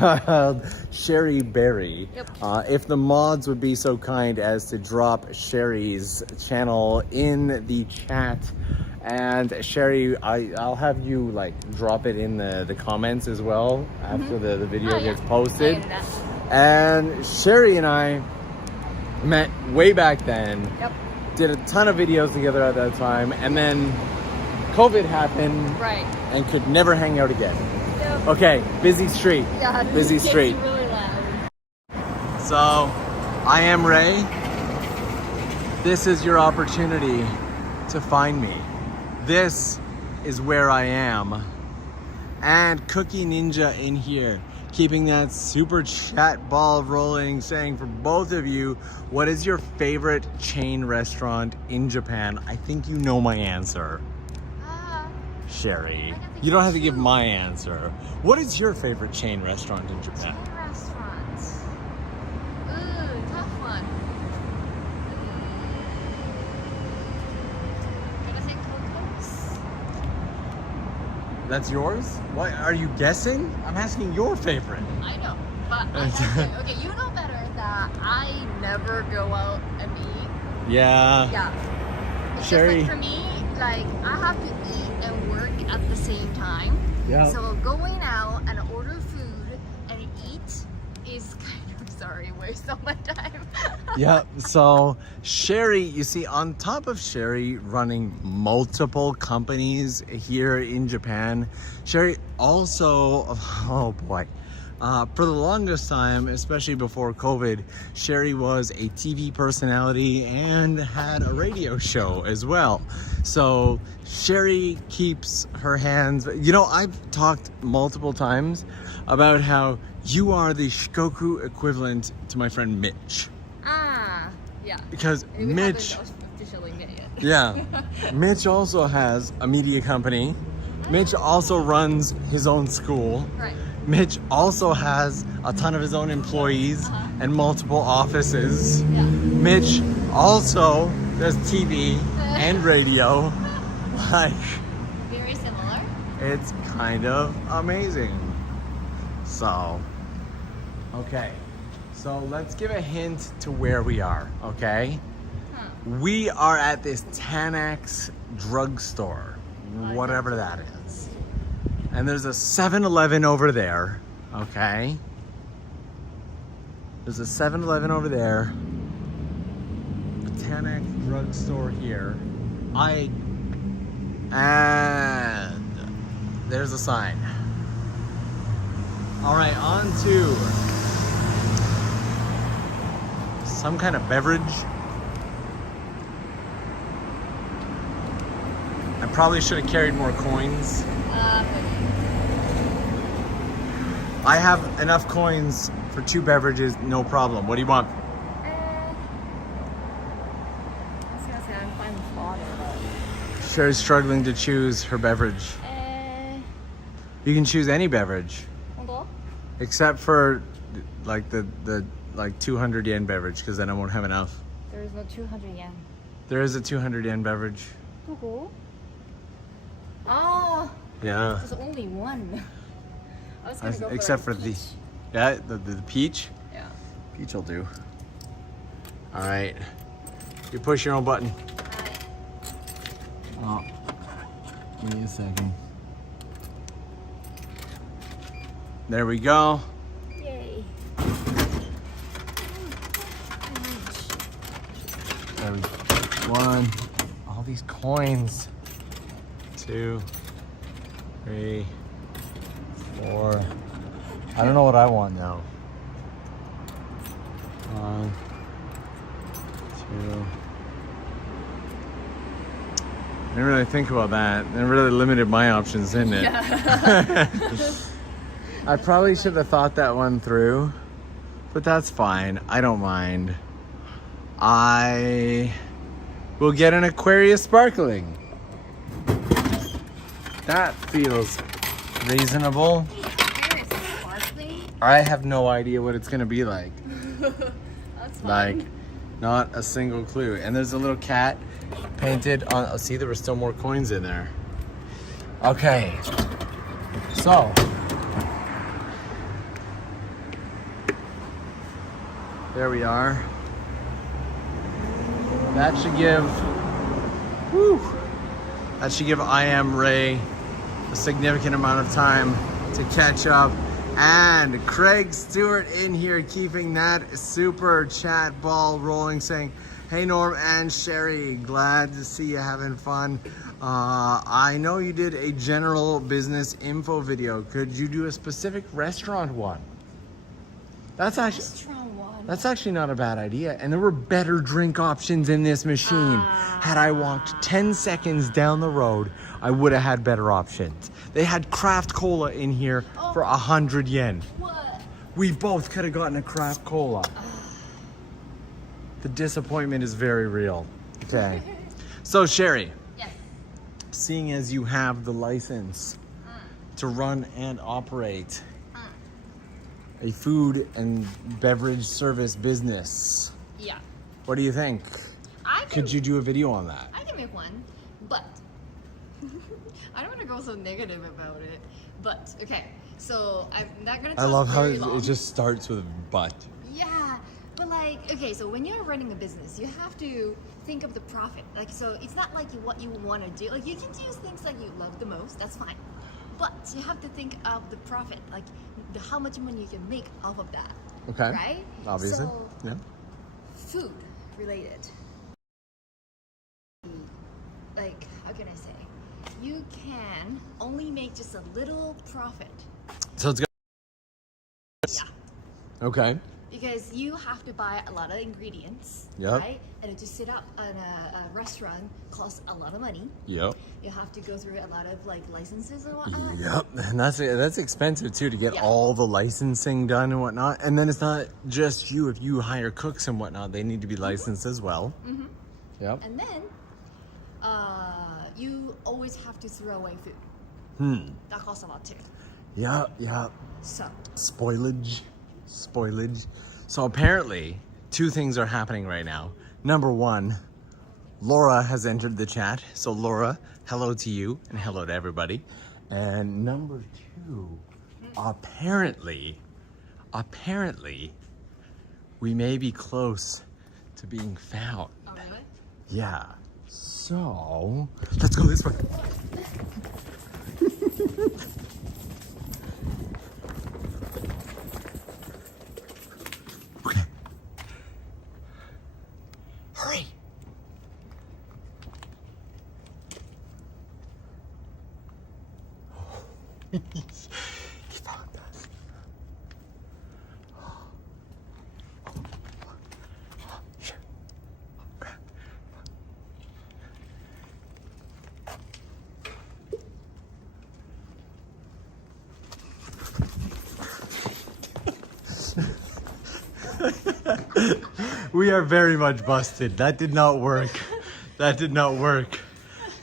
called Sherry Berry. Yep. If the mods would be so kind as to drop Sherry's channel in the chat, and Sherry, I'll have you drop it in the comments as well after the video gets posted. And Sherry and I met way back then. Yep. Did a ton of videos together at that time, and then COVID happened, and could never hang out again. Yep. Okay, busy street. Yeah, busy street. It's really loud. So, I Am Ray. This is your opportunity to find me. This is where I am. And Cookie Ninja in here keeping that super chat ball rolling, saying for both of you, what is your favorite chain restaurant in Japan? I think you know my answer. Sherry, you don't have to give my answer. What is your favorite chain restaurant in Japan? Chain restaurants. Ooh, tough one. Gonna say Koto's. That's yours? What are you guessing? I'm asking your favorite. I know, but okay, you know better that I never go out and eat. Yeah. Yeah. It's Sherry. just like for me, like I have to eat and work at the same time. Yeah. So going out and order food and eat is kind of waste all my time. Yeah, so Sherry, you see, on top of Sherry running multiple companies here in Japan, Sherry also, oh boy, for the longest time, especially before COVID, Sherry was a TV personality and had a radio show as well. So Sherry keeps her hands, you know, I've talked multiple times about how you are the Shikoku equivalent to my friend Mitch. Ah, yeah. Because We Mitch, haven't officially met yet. yeah, Mitch also has a media company. Mitch also runs his own school. Right. Mitch also has a ton of his own employees and multiple offices. Yeah. Mitch also does TV and radio. Like, Very similar. it's kind of amazing. So, okay. So let's give a hint to where we are, okay? Huh. We are at this Tanax drugstore, whatever that is. And there's a 7-Eleven over there, okay? There's a 7-Eleven over there. A Tanax drugstore here. And there's a sign. All right, on to some kind of beverage. I probably should have carried more coins. I have enough coins for 2 beverages, no problem. What do you want? I was gonna say I'm fine with water, but... Sherry's struggling to choose her beverage. You can choose any beverage, except for like the 200 yen beverage, because then I won't have enough. There is no 200 yen. There is a 200 yen beverage. Oh, Yeah. there's only one. I was gonna go Except for peach. the peach. Yeah. Peach will do. All right. You push your own button. Oh, give me a second. There we go. Yay. There we go. 1. All these coins. 2, 3, 4. I don't know what I want now. 1, 2. I didn't really think about that. It really limited my options, didn't it? Yeah. I probably should have thought that one through, but that's fine. I don't mind. I will get an Aquarius Sparkling. That feels reasonable. I have no idea what it's gonna be like. That's fine. Like, not a single clue. And there's a little cat painted on. Oh, see, there were still more coins in there. Okay, so there we are. That should give. Whew, that should give I Am Ray a significant amount of time to catch up. And Craig Stewart in here keeping that super chat ball rolling, saying, hey Norm and Sherry, glad to see you having fun. I know you did a general business info video. Could you do a specific restaurant one? That's actually not a bad idea. And there were better drink options in this machine. Had I walked 10 seconds down the road, I would have had better options. They had craft cola in here for 100 yen. What? We both could have gotten a craft cola. The disappointment is very real. Okay. So Sherry, Yes. seeing as you have the license to run and operate a food and beverage service business, Yeah. what do you think? Could you do a video on that? I can make one, but I don't want to go so negative about it. But okay, so I'm not gonna. I love how very long. it just starts with but. Yeah, but like, okay, so when you're running a business, you have to think of the profit. Like, so it's not like what you want to do. Like, you can do things that you love the most. That's fine, but you have to think of the profit, like how much money you can make off of that. Okay. Right. Obviously. So, Yeah. food related. Like, how can I say? You can only make just a little profit. So it's got. Yeah. Okay. Because you have to buy a lot of ingredients, Yep. right? And to set up in a restaurant costs a lot of money. Yep. You have to go through a lot of like licenses and whatnot. Yep. And that's expensive too to get Yeah. all the licensing done and whatnot. And then it's not just you. If you hire cooks and whatnot, they need to be licensed as well. Mm-hmm. Yep. And then you always have to throw away food. That costs a lot too. Yeah. Yeah. So Spoilage. So apparently, two things are happening right now. Number one, Laura has entered the chat. So Laura, hello to you and hello to everybody. And number two, apparently, we may be close to being found. oh really? Yeah. So let's go this way. Okay. Hurry. He found us. Shit. Crap. We are very much busted. That did not work. That did not work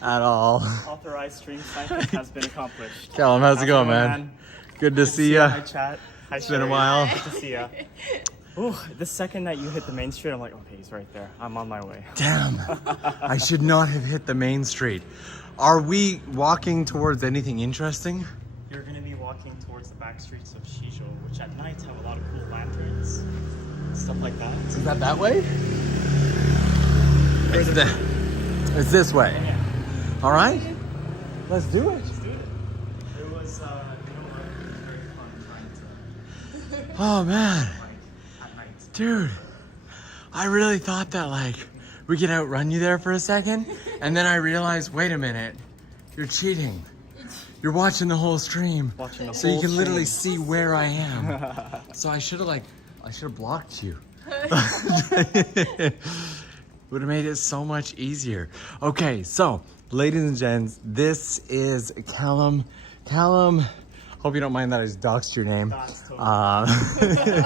at all. Authorized stream signing has been accomplished. Callum, how's it going, man? Good to see ya. Hi, chat. Hi, It's been a while. Good to see ya. Ooh, the second that you hit the main street, I'm like, okay, he's right there. I'm on my way. Damn. I should not have hit the main street. Are we walking towards anything interesting? You're going to be walking towards the back streets of Shijo, which at night have a lot of cool lanterns, stuff like that. Is that way? It's this way. Yeah, All right. Let's do it. let's do it. It was, you know what, it was very fun trying to, Oh man, like, at night. dude. I really thought that like we could outrun you there for a second, and then I realized, wait a minute, you're cheating. You're watching the whole stream, Watching the so you whole can literally stream. see where I am. So I should have blocked you. Would have made it so much easier. Okay, so ladies and gents, this is Callum. Callum, hope you don't mind that I just doxed your name. That's totally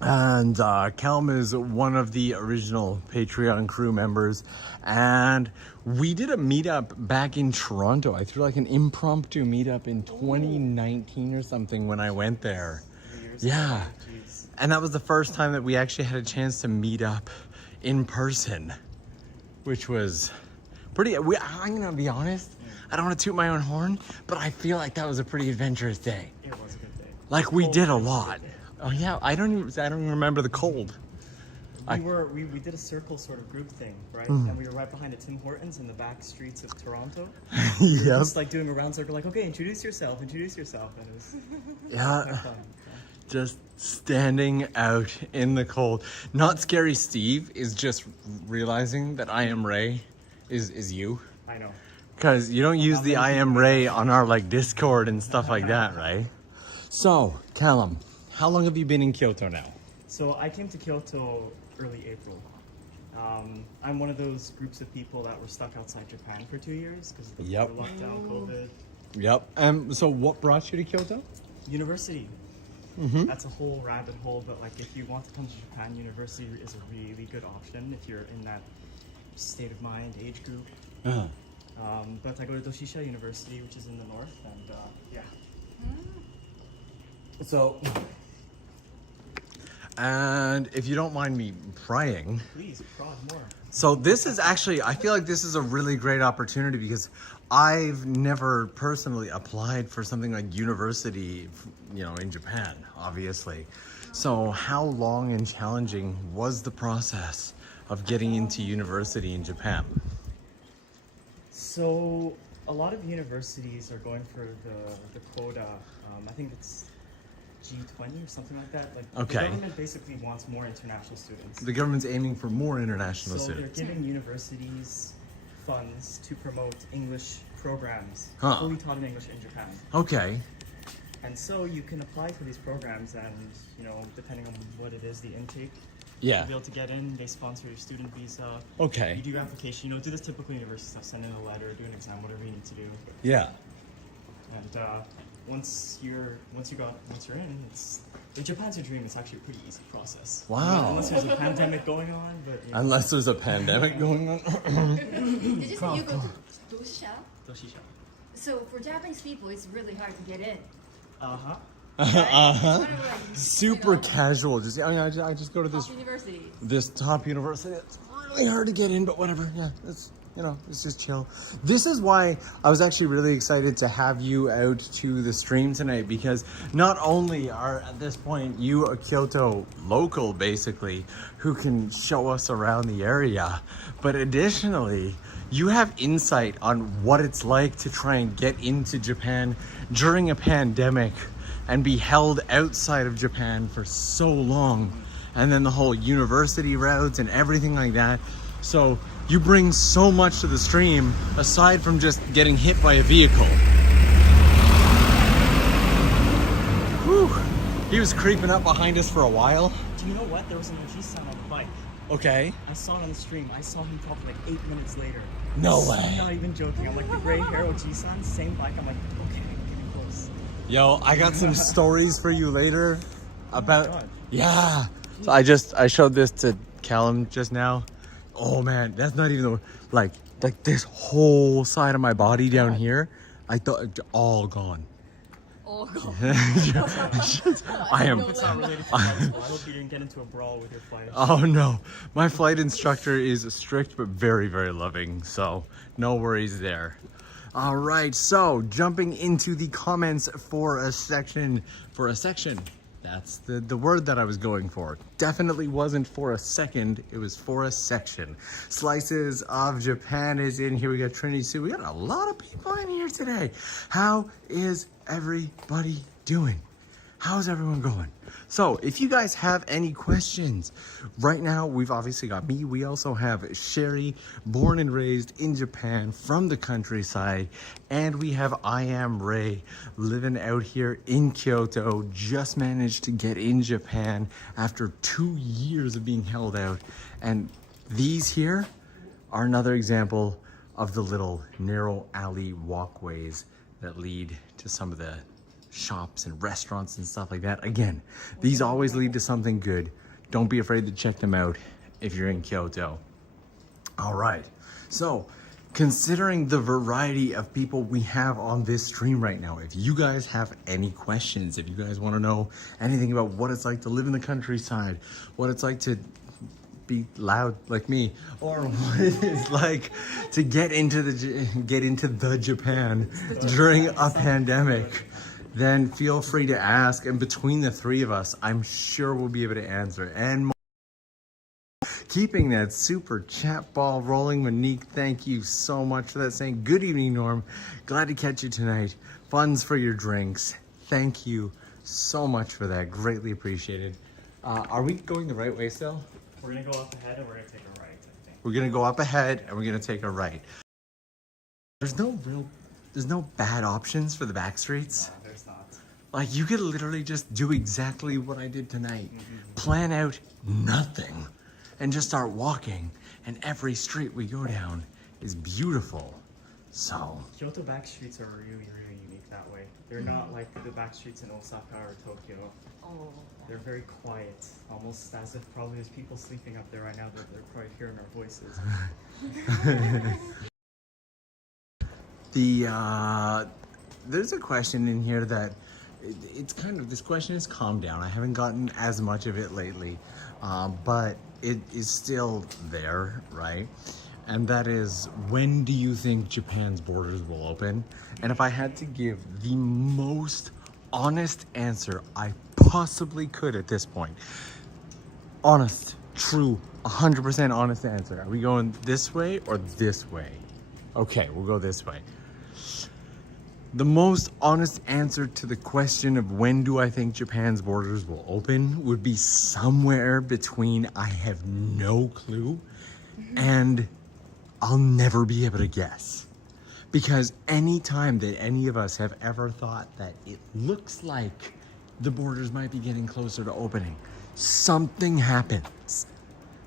And Callum is one of the original Patreon crew members, and we did a meetup back in Toronto. I threw like an impromptu meetup in 2019 or something when I went there. Yeah. Jeez. And that was the first time that we actually had a chance to meet up in person, which was pretty. I'm gonna be honest, I don't want to toot my own horn, but I feel like that was a pretty adventurous day. It was a good day. Like we Cold did a and lot. good day. Oh yeah, I don't even remember the cold. We did a circle sort of group thing, right? And we were right behind the Tim Hortons in the back streets of Toronto. We were Yep. just like doing a round circle, like, okay, introduce yourself. And it was quite Yeah. fun. Just standing out in the cold. Not Scary Steve is just realizing that I Am Ray is you. I know. Because you don't use the I Am Ray on our like Discord and stuff like that, right? So, Callum, how long have you been in Kyoto now? So I came to Kyoto early April. I'm one of those groups of people that were stuck outside Japan for 2 years because of the Yep. lockdown, COVID. Yep. So what brought you to Kyoto? University. That's a whole rabbit hole, but like if you want to come to Japan, university is a really good option if you're in that state of mind, age group. But I go to Doshisha University, which is in the north, and yeah. So, and if you don't mind me prying, Please, prod more. so this is actually, I feel like this is a really great opportunity because I've never personally applied for something like university, you know, in Japan, obviously. So how long and challenging was the process of getting into university in Japan? So a lot of universities are going for the quota. I think it's G20 or something like that. Like Okay. the government basically wants more international students. The government's aiming for more international So students. they're giving universities funds to promote English programs, Huh. fully taught in English in Japan. Okay. And so you can apply for these programs, and you know, depending on what it is, the intake, Yeah. you'll be able to get in. They sponsor your student visa. Okay. You do your application. You know, do this typical university stuff. Send in a letter, do an exam, whatever you need to do. Yeah. And once you're in, it's if Japan's your dream. It's actually a pretty easy process. Wow. Unless there's a pandemic going on, but you know, Unless there's a pandemic going on. Did you say you go to Dosha? Doshisha. So for Japanese people, it's really hard to get in. Uh-huh. Uh-huh. Kind of like, Super you know, casual. Just I just go to this top university. this top university. It's really hard to get in, but whatever. Yeah, it's, you know, it's just chill. This is why I was actually really excited to have you out to the stream tonight, because not only are at this point you a Kyoto local basically who can show us around the area, but additionally you have insight on what it's like to try and get into Japan during a pandemic and be held outside of Japan for so long, and then the whole university routes and everything like that. So you bring so much to the stream aside from just getting hit by a vehicle. Whew. He was creeping up behind us for a while. Do you know what? There was an Oji-san on a bike. Okay. I saw it on the stream. I saw him probably like 8 minutes later. No I'm way. not even joking. I'm like, the gray hair Oji-san, same bike. I'm like, okay, I'm getting close. Yo, I got some stories for you later about, God. yeah. So I showed this to Callum just now. Oh man, that's not even the, like this whole side of my body down here, I thought all gone. Oh, God. I am. It's not related to flight school. I hope you didn't get into a brawl with your flight. Oh no, my flight instructor is strict but very, very loving, so no worries there. All right, so jumping into the comments for a section. That's the word that I was going for. Definitely wasn't for a second, it was for a section. Slices of Japan is in here. We got Trinity Sue. We got a lot of people in here today. How is everybody doing? How's everyone going? So if you guys have any questions, right now we've obviously got me. We also have Sherry, born and raised in Japan from the countryside. And we have I Am Ray, living out here in Kyoto, just managed to get in Japan after 2 years of being held out. And these here are another example of the little narrow alley walkways that lead to some of the shops and restaurants and stuff like that. Again, these always lead to something good. Don't be afraid to check them out if you're in Kyoto. All right, so considering the variety of people we have on this stream right now, if you guys have any questions, if you guys want to know anything about what it's like to live in the countryside, what it's like to be loud like me, or what it is like to get into the Japan during a pandemic, then feel free to ask, and between the three of us, I'm sure we'll be able to answer. And more. Keeping that super chat ball rolling, Monique, thank you so much for that. Saying, good evening, Norm. Glad to catch you tonight. Funds for your drinks. Thank you so much for that. Greatly appreciated. Are we going the right way still? We're gonna go up ahead and we're gonna take a right, I think. We're gonna go up ahead and we're gonna take a right. There's no bad options for the back streets. There's not. Like, you could literally just do exactly what I did tonight. Plan out nothing and just start walking, and every street we go down is beautiful. So Kyoto back streets are really, really unique that way. They're not like the back streets in Osaka or Tokyo. Oh. They're very quiet, almost as if probably there's people sleeping up there right now that they're probably hearing our voices. There's a question in here that it's kind of, this question is calmed down. I haven't gotten as much of it lately, but it is still there, right? And that is, when do you think Japan's borders will open? And if I had to give the most honest answer I possibly could at this point, honest, true, 100% honest answer. Are we going this way or this way? Okay, we'll go this way. The most honest answer to the question of when do I think Japan's borders will open would be somewhere between I have no clue and I'll never be able to guess. Because any time that any of us have ever thought that it looks like the borders might be getting closer to opening, something happens.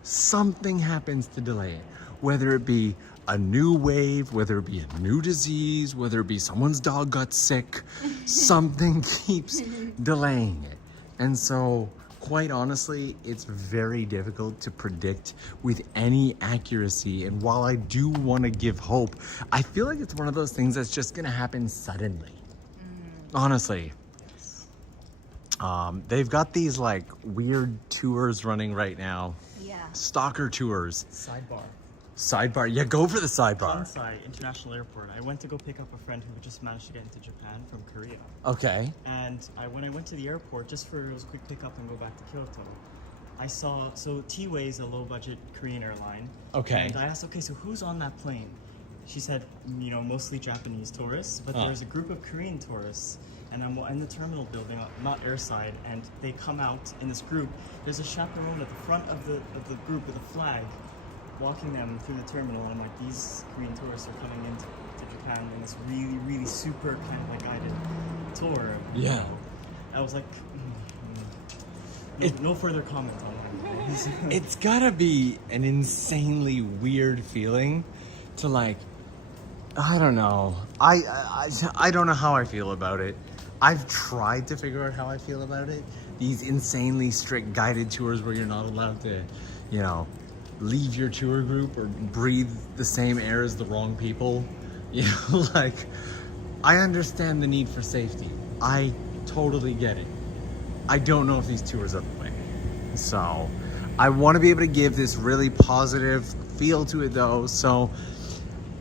Something happens to delay it. Whether it be a new wave, whether it be a new disease, whether it be someone's dog got sick, something keeps delaying it. And so, quite honestly, it's very difficult to predict with any accuracy. And while I do want to give hope, I feel like it's one of those things that's just gonna happen suddenly. Honestly. They've got these like weird tours running right now. Yeah. Stalker tours. Sidebar. Yeah, go for the sidebar. Kansai International Airport. I went to go pick up a friend who just managed to get into Japan from Korea. Okay. And when I went to the airport, just for a quick pickup and go back to Kyoto, I saw, so T-Way is a low-budget Korean airline. Okay. And I asked, okay, so who's on that plane? She said, you know, mostly Japanese tourists, but there's a group of Korean tourists. And I'm in the terminal building, not airside, and they come out in this group. There's a chaperone at the front of the group with a flag, walking them through the terminal. And I'm like, these Korean tourists are coming into Japan in this really, really super kind of like guided tour. Yeah. You know? I was like, no further comment on that. It's gotta be an insanely weird feeling to like, I don't know. I don't know how I feel about it. I've tried to figure out how I feel about it. These insanely strict guided tours where you're not allowed to, you know, leave your tour group or breathe the same air as the wrong people. You know, like, I understand the need for safety. I totally get it. I don't know if these tours are the way. So, I want to be able to give this really positive feel to it though. So,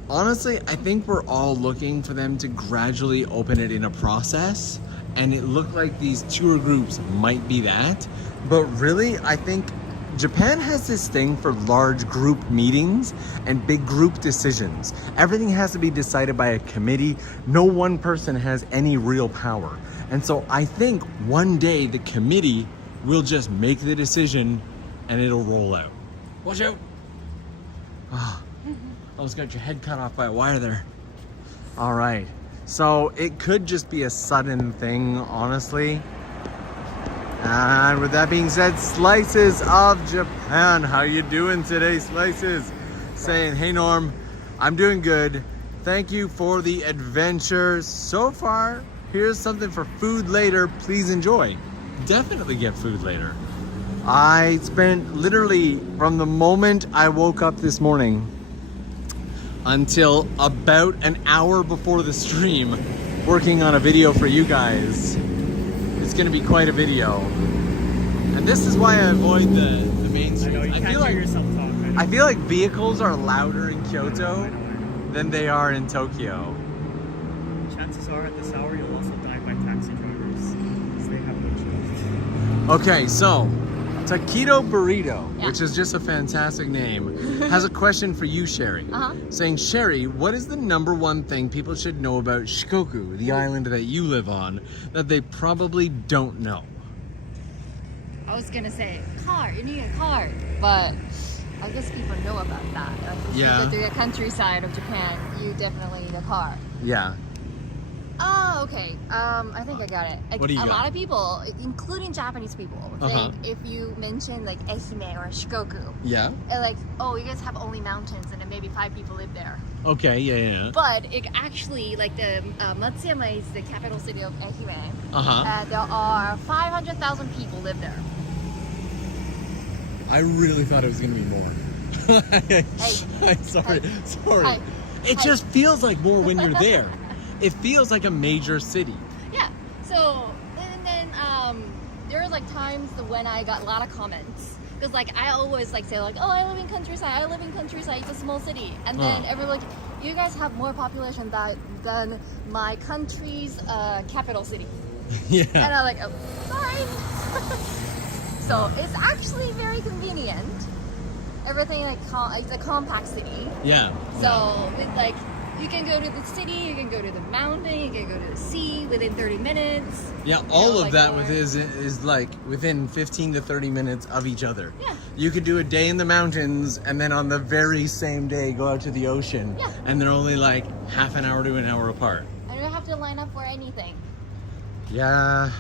honestly, I think we're all looking for them to gradually open it in a process. And it looked like these tour groups might be that. But really, I think Japan has this thing for large group meetings and big group decisions. Everything has to be decided by a committee. No one person has any real power. And so I think one day the committee will just make the decision and it'll roll out. Watch out. Oh, almost got your head cut off by a wire there. All right. So it could just be a sudden thing, honestly. And with that being said, Slices of Japan. How you doing today, Slices? Saying, hey Norm, I'm doing good. Thank you for the adventure so far. Here's something for food later. Please enjoy. Definitely get food later. I spent literally from the moment I woke up this morning until about an hour before the stream working on a video for you guys. It's gonna be quite a video. And this is why I avoid the main streets. I know, you can't hear yourself talk. I feel like vehicles are louder in Kyoto than they are in Tokyo. Chances are at this hour you'll also die by taxi drivers, because they have no choice. Okay, so Taquito Burrito, which is just a fantastic name, has a question for you, Sherry. Saying, Sherry, what is the #1 thing people should know about Shikoku, the island that you live on, that they probably don't know? I was gonna say car. You need a car, but I guess people know about that. Like, if you go to the countryside of Japan, you definitely need a car. Yeah. Oh, Okay, I think I got it. Like, What do you a got? lot of people, including Japanese people, think if you mention like Ehime or Shikoku, Yeah. they're like, oh, you guys have only mountains and then maybe 5 people live there. Okay, yeah. But it actually, like the Matsuyama is the capital city of Ehime. Uh-huh. There are 500,000 people live there. I really thought it was gonna be more. Sorry. Hey. It just feels like more when you're there. It feels like a major city. Yeah. So then there was like times when I got a lot of comments because like I always like say like, oh, I live in countryside. It's a small city, and then everyone like, you guys have more population than my country's capital city. Yeah. And I'm like, oh, fine. So it's actually very convenient. Everything like it's a compact city. Yeah. So with like, you can go to the city, you can go to the mountain, you can go to the sea within 30 minutes. Yeah, all of like, that or- with is like within 15 to 30 minutes of each other. Yeah. You could do a day in the mountains and then on the very same day go out to the ocean. Yeah. And they're only like half an hour to an hour apart. I don't have to line up for anything. Yeah,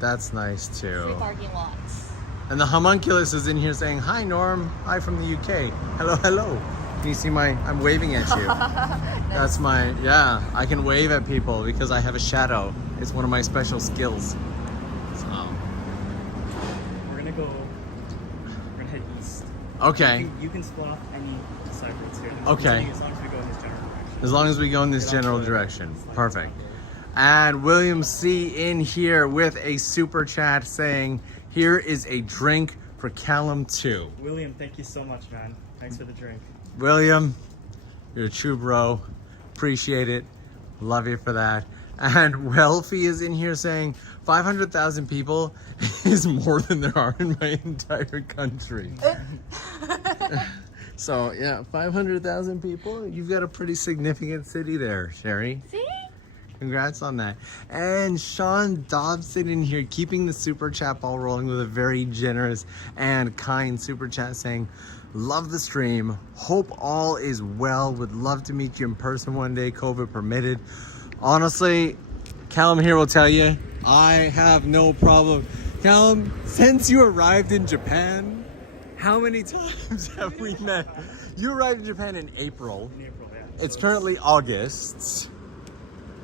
that's nice Free too. parking lots. And the homunculus is in here saying, hi Norm, hi from the UK. Hello, hello. Can you see I'm waving at you. That's yeah, I can wave at people because I have a shadow. It's one of my special skills. So, We're gonna head east. okay, You can split off any side roads here. Okay. As long as we go in this general direction. as long as we go in this general direction. Perfect. And William C. in here with a super chat saying, here is a drink for Callum 2. William, thank you so much, man. Thanks for the drink. William, you're a true bro. Appreciate it. Love you for that. And Welfie is in here saying 500,000 people is more than there are in my entire country. So yeah, 500,000 people. You've got a pretty significant city there, Sherry. See? Congrats on that. And Sean Dobson in here keeping the super chat ball rolling with a very generous and kind super chat saying, love the stream. Hope all is well. Would love to meet you in person one day, COVID permitted. Honestly, Callum here will tell you, I have no problem. Callum, since you arrived in Japan, how many times have we met? You arrived in Japan in April. In April, yeah. It's currently August.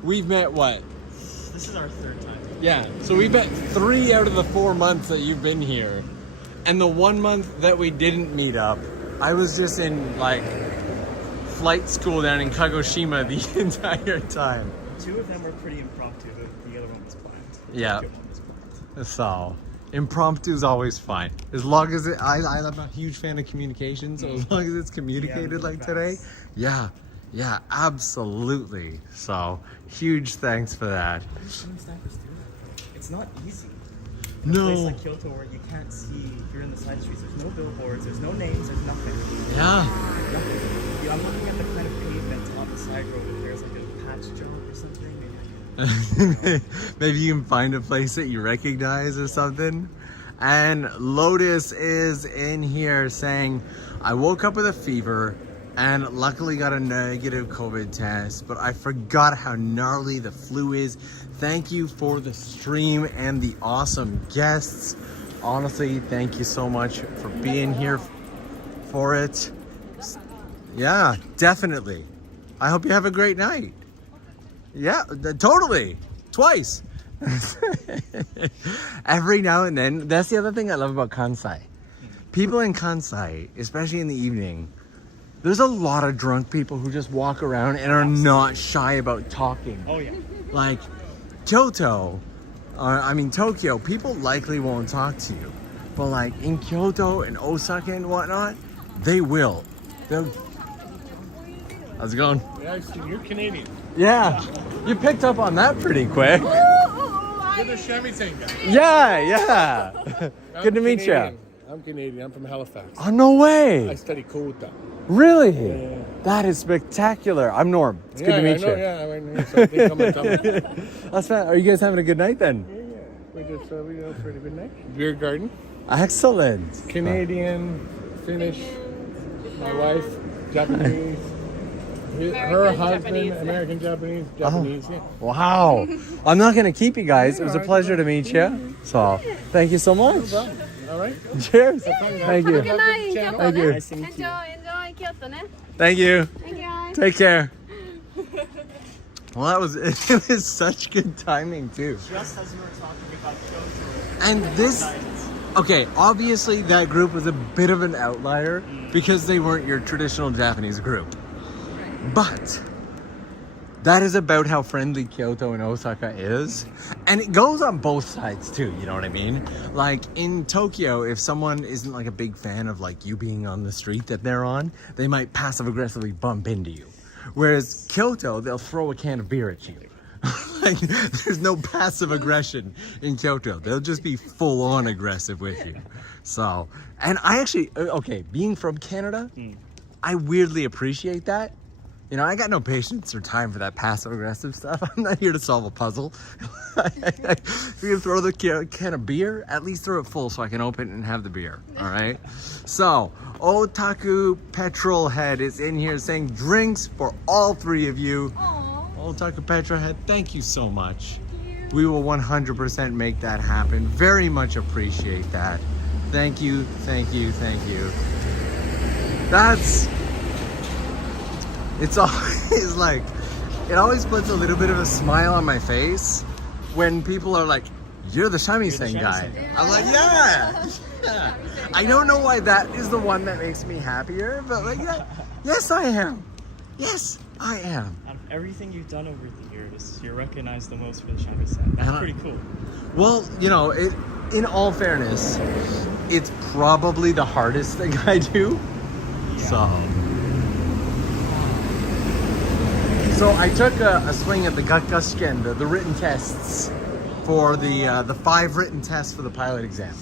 We've met what? This is our third time. Yeah, so we've met 3 out of the 4 months that you've been here. And the 1 month that we didn't meet up, I was just in like flight school down in Kagoshima the entire time. 2 of them were pretty impromptu. The other one was planned. Yeah. The one was planned. So, impromptu is always fine. As long as I'm a huge fan of communication, so as long as it's communicated Yeah, like fast. today, yeah, absolutely. So, huge thanks for that. How many snipers do that? It's not easy. A No. place like Kyoto where you can't see, if you're in the side streets, there's no billboards, there's no names, there's nothing. Yeah. Nothing. Yeah, I'm looking at the kind of pavement on the side road, if there's like a patch job or something, maybe I can... Maybe you can find a place that you recognize or something. And Lotus is in here saying, I woke up with a fever and luckily got a negative COVID test, but I forgot how gnarly the flu is. Thank you for the stream and the awesome guests. Honestly, thank you so much for being here for it. Yeah, definitely. I hope you have a great night. Yeah, totally. Twice. Every now and then. That's the other thing I love about Kansai. People in Kansai, especially in the evening, there's a lot of drunk people who just walk around and are not shy about talking. Oh yeah. Like Tokyo, people likely won't talk to you. But like in Kyoto and Osaka and whatnot, they will. How's it going? Yeah, you're Canadian. Yeah, you picked up on that pretty quick. You're the Shamisen guy. Yeah. Good to meet you. I'm Canadian. I'm from Halifax. Oh, no I way. study Koto-ku. Really? Yeah. That is spectacular. I'm Norm. It's good to meet you. Yeah, I know. So they come and tell me. That's fine. Are you guys having a good night then? Yeah. We just, pretty good night. Beer garden. Excellent. Canadian, Finnish, my wife, Japanese. Her husband, American, Japanese, Japanese. Yeah. Wow. I'm not going to keep you guys. It was a pleasure to meet you. So, thank you so much. All right. Cheers. Thank you. Thank you. Nice to meet you. Enjoy Kyoto, ne? Thank you. Thank you, guys. Take care. Well, that was it. Was such good timing too. Just as you were talking about Kyoto. And this, okay, obviously that group was a bit of an outlier because they weren't your traditional Japanese group. But that is about how friendly Kyoto and Osaka is. And it goes on both sides too, you know what I mean? Like in Tokyo, if someone isn't like a big fan of like you being on the street that they're on, they might passive aggressively bump into you. Whereas Kyoto, they'll throw a can of beer at you. Like, there's no passive aggression in Kyoto. They'll just be full on aggressive with you. So, and I actually, okay, being from Canada, I weirdly appreciate that. You know, I got no patience or time for that passive aggressive stuff. I'm not here to solve a puzzle. If you throw the can of beer, at least throw it full so I can open it and have the beer. All right. So, Otaku Petrol Head is in here saying drinks for all three of you. Aww. Otaku Petrol Head, thank you so much. We will 100% make that happen. Very much appreciate that. Thank you, thank you, thank you. It's always like, it always puts a little bit of a smile on my face when people are like, you're the Shamisen guy. I'm like, yeah. I don't know why that is the one that makes me happier, but like, yeah, yes, I am. Yes, I am. Out of everything you've done over the years, you're recognized the most for the Shamisen. That's pretty cool. Well, you know, in all fairness, it's probably the hardest thing I do. Yeah. So I took a swing at the gakkashiken, the written tests for the 5 written tests for the pilot exam.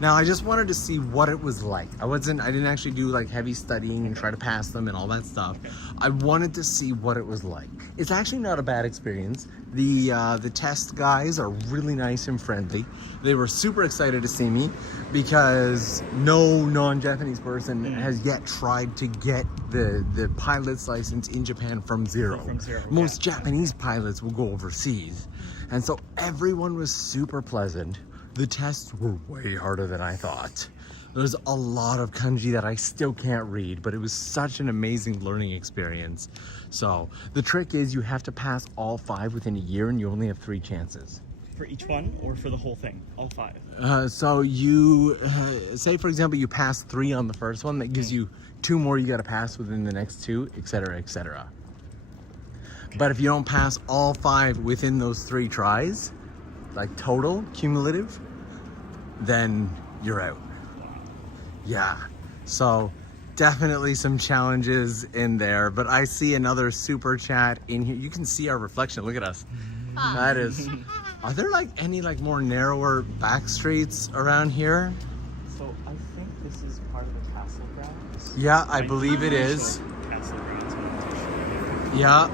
Now I just wanted to see what it was like. I didn't actually do like heavy studying and try to pass them and all that stuff. Okay. I wanted to see what it was like. It's actually not a bad experience. The test guys are really nice and friendly. They were super excited to see me because no non-Japanese person has yet tried to get the pilot's license in Japan from zero. Most Japanese pilots will go overseas. And so everyone was super pleasant. The tests were way harder than I thought. There's a lot of kanji that I still can't read, but it was such an amazing learning experience. So the trick is you have to pass all 5 within a year and you only have 3 chances. For each one or for the whole thing? All 5? So you, say for example, you pass 3 on the first one, that gives you 2 more you gotta pass within the next 2, etc., etc. Okay. But if you don't pass all 5 within those 3 tries, like total, cumulative, then you're out. Yeah, so definitely some challenges in there, but I see another super chat in here. You can see our reflection, look at us. That is, are there like any like more narrower back streets around here? So I think this is part of the castle grounds. Yeah, I believe it is. Castle grounds. Yeah.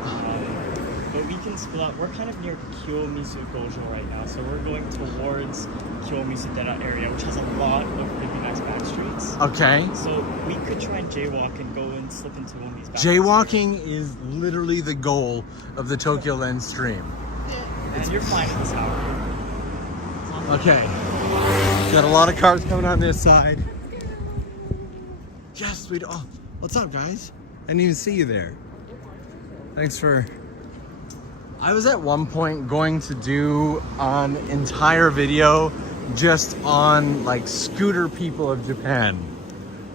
But we can split up. We're kind of near Kiyomizu Gojo right now, so we're going towards Kiyomizu Dera area, which has a lot of really nice back streets. Okay. So we could try and jaywalk and go and slip into one of these back Jaywalking is literally the goal of the TOKYOLENS stream. And you're flying this tower. Okay. Got a lot of cars coming on this side. Yes, oh, what's up, guys? I didn't even see you there. Thanks for... I was at one point going to do an entire video just on like scooter people of Japan.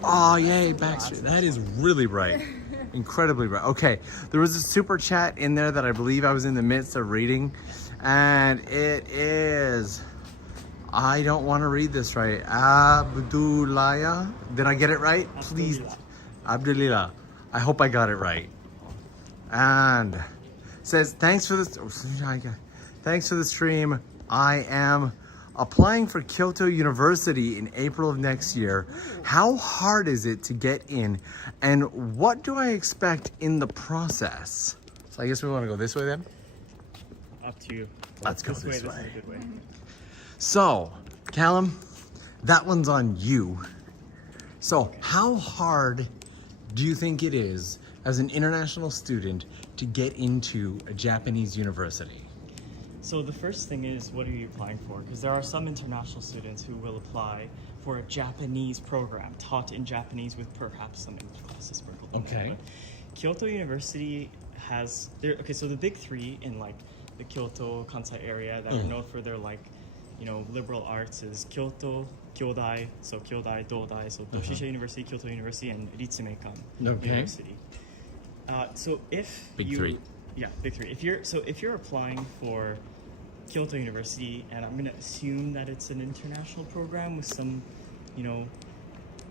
Oh yay, Backstreet. That is really bright. Incredibly bright. Okay, there was a super chat in there that I believe I was in the midst of reading. And it is, I don't want to read this right. Abdulaya. Did I get it right? Please. Abdulila. I hope I got it right. And says, thanks for this. Thanks for the stream. I am applying for Kyoto University in April of next year. How hard is it to get in? And what do I expect in the process? So I guess we want to go this way then? Up to you. Let's go this way. This is a good way. So, Callum, that one's on you. So, how hard do you think it is as an international student to get into a Japanese university? So the first thing is, what are you applying for? Because there are some international students who will apply for a Japanese program taught in Japanese with perhaps some English classes sprinkled in there. Okay. But Kyoto University has so the big three in like the Kyoto Kansai area that are known for their like, you know, liberal arts is Kyoto, Kyodai, so Kyodai, Dodai, so Doshisha University, Kyoto University, and Ritsumeikan University. So if Big three. Yeah, big three. If you're applying for Kyoto University, and I'm going to assume that it's an international program with some, you know,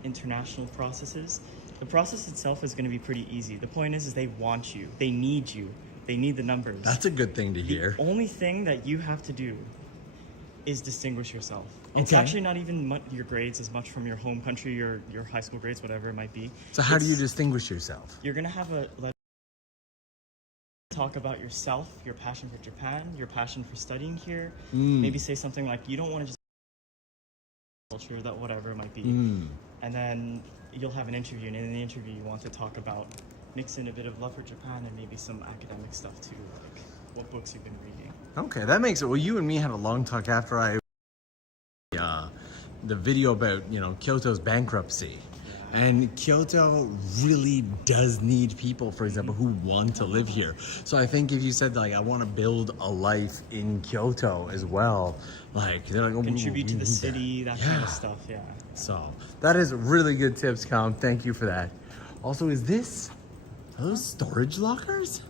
international processes, the process itself is going to be pretty easy. The point is they want you. They need you. They need the numbers. That's a good thing to hear. The only thing that you have to do is distinguish yourself. It's Okay. actually not even your grades as much from your home country, your high school grades, whatever it might be. So how do you It's- distinguish yourself? You're going to have a talk about yourself, your passion for Japan, your passion for studying here. Maybe say something like, you don't want to just culture, that whatever it might be. And then you'll have an interview, and in the interview you want to talk about, mix in a bit of love for Japan and maybe some academic stuff too, like what books you've been reading. Okay, that makes it. Well, you and me had a long talk after the video about, you know, Kyoto's bankruptcy. And Kyoto really does need people, for example, who want to live here. So I think if you said, like, I want to build a life in Kyoto as well, like, they're like, oh, Contribute to we the need city, that kind of stuff, yeah. So that is really good tips, Colin. Thank you for that. Also, are those storage lockers?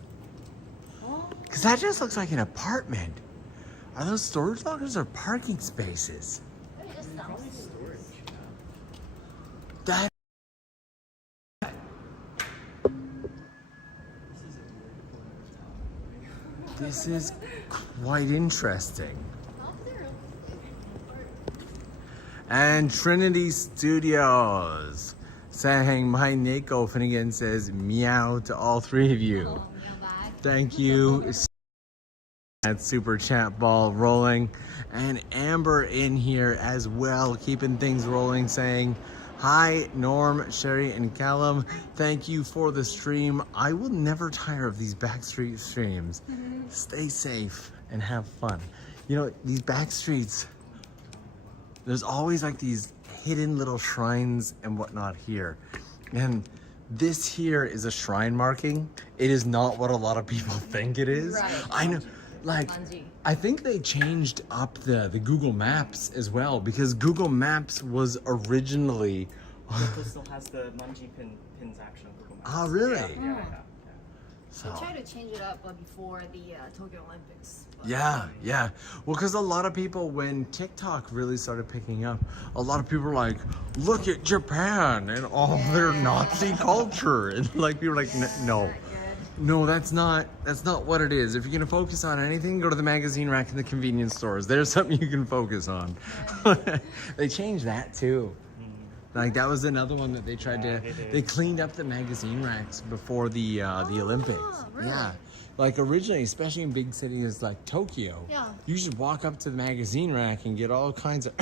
Because that just looks like an apartment. Are those storage lockers or parking spaces? That. This is quite interesting. And Trinity Studios. Saying my Neko Finnegan says meow to all three of you. Thank you. That super chat ball rolling. And Amber in here as well, keeping things rolling, saying, hi, Norm, Sherry, and Callum. Thank you for the stream. I will never tire of these backstreet streams. Stay safe and have fun. You know, these back streets, there's always like these hidden little shrines and whatnot here. And this here is a shrine marking. It is not what a lot of people think it is. Right. I know, like, I think they changed up the Google Maps as well, because Google Maps was originally... Kyoto still has the manji pins action on Google Maps. Oh, really? Yeah. So, I tried to change it up before the Tokyo Olympics. But yeah. Well, because a lot of people, when TikTok really started picking up, a lot of people were like, look at Japan and all their Nazi culture. And like, people were like, no. No, that's not what it is. If you're gonna focus on anything, go to the magazine rack in the convenience stores. There's something you can focus on. They changed that too. Like, that was another one that they tried to. They cleaned up the magazine racks before the Olympics. Really? Yeah, like originally, especially in big cities like Tokyo, Yeah. you should walk up to the magazine rack and get all kinds of.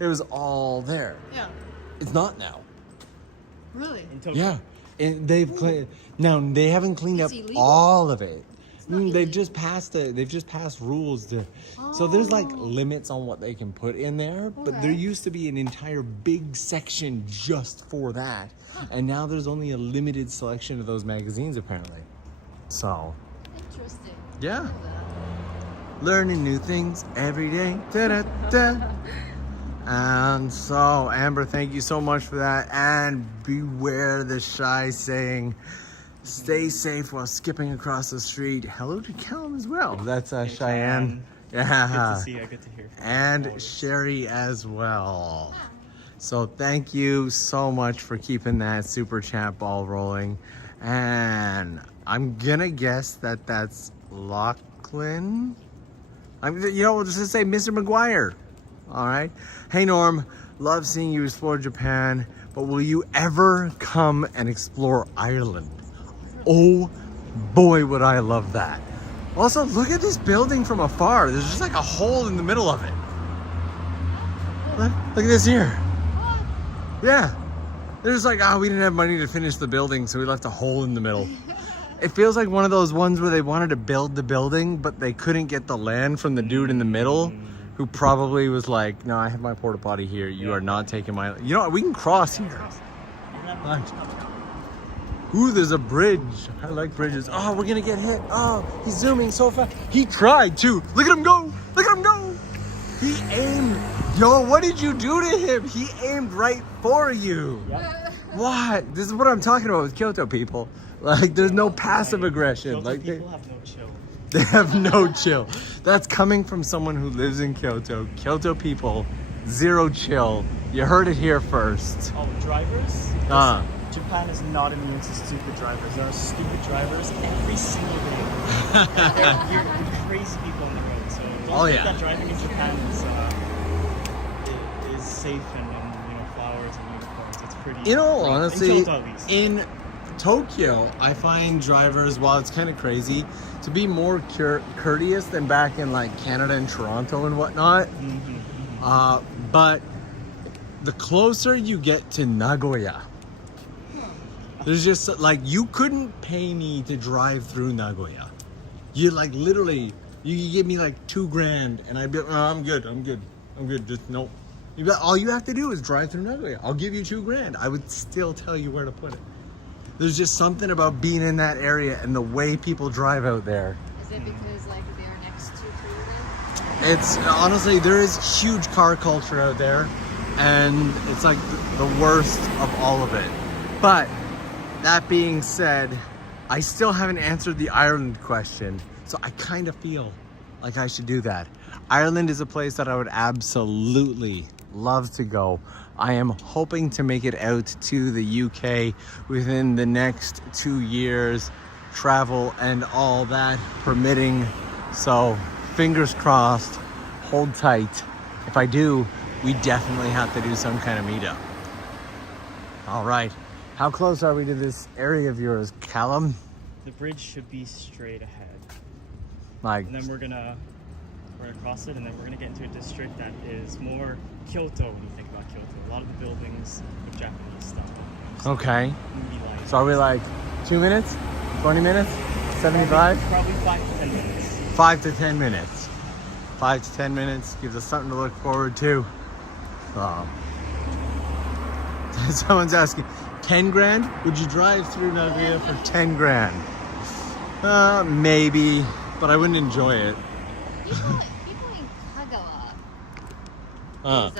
It was all there. Yeah. It's not now. Really? In Tokyo. Yeah, and they've cleaned. Now they haven't cleaned up It's illegal? all of it. not They've illegal. just passed they've just passed rules to. So there's like limits on what they can put in there, but there Okay. used to be an entire big section just for that, and now there's only a limited selection of those magazines apparently. So Interesting. yeah, learning new things every day. Da-da-da. And so, Amber, thank you so much for that. And beware the shy saying, stay safe while skipping across the street. Hello to Callum as well. That's Cheyenne. Yeah. Good to see you. Good to hear. And Always. Sherry as well. So thank you so much for keeping that super chat ball rolling. And I'm gonna guess that that's Lachlan. We'll just say Mr. McGuire. All right. Hey Norm, love seeing you explore Japan, but will you ever come and explore Ireland? Oh boy, would I love that. Also, look at this building from afar. There's just like a hole in the middle of it. Look at this here. Yeah. They're just like, oh, we didn't have money to finish the building, so we left a hole in the middle. It feels like one of those ones where they wanted to build the building, but they couldn't get the land from the dude in the middle, who probably was like, no, I have my porta potty here. You are not taking my... You know what? We can cross here. Ooh, there's a bridge. I like bridges. Oh, we're gonna get hit. Oh, he's zooming so fast. He tried to. Look at him go. Look at him go. He aimed. Yo, what did you do to him? He aimed right for you. Yep. What? This is what I'm talking about with Kyoto people. Like, there's no passive aggression. Kyoto Like, people have no chill. they have no chill. That's coming from someone who lives in Kyoto. Kyoto people, zero chill. You heard it here first. Oh, drivers? Japan is not immune to stupid drivers. There are stupid drivers every single day. They're crazy people on the road. So don't think that driving in Japan is safe and flowers and unicorns. It's pretty. You know, honestly, in Kyoto at least. in Tokyo, I find drivers, while it's kind of crazy, to be more courteous than back in like Canada and Toronto and whatnot. But the closer you get to Nagoya, there's just like, you couldn't pay me to drive through Nagoya. You like literally, you could give me like $2,000 and I'd be like, oh, I'm good. Just no. All you have to do is drive through Nagoya. I'll give you $2,000. I would still tell you where to put it. There's just something about being in that area and the way people drive out there. Is it because like they're next to Kyoto? It's honestly, there is huge car culture out there, and it's like the worst of all of it. But that being said, I still haven't answered the Ireland question, so I kind of feel like I should do that. Ireland is a place that I would absolutely love to go. I am hoping to make it out to the UK within the next 2 years, travel and all that permitting. So fingers crossed, hold tight. If I do, we definitely have to do some kind of meetup. All right. How close are we to this area of yours, Callum? The bridge should be straight ahead. Like, And then we're gonna cross it, and then we're gonna get into a district that is more Kyoto when you think about Kyoto. A lot of the buildings with Japanese stuff. okay. Movie lights. So are we like 2 minutes? 20 minutes? 75? Probably 5 to 10 minutes. 5 to 10 minutes. 5 to 10 minutes gives us something to look forward to. Someone's asking, 10 grand? Would you drive through Nagoya for 10 grand? Maybe, but I wouldn't enjoy it. People in Kagawa is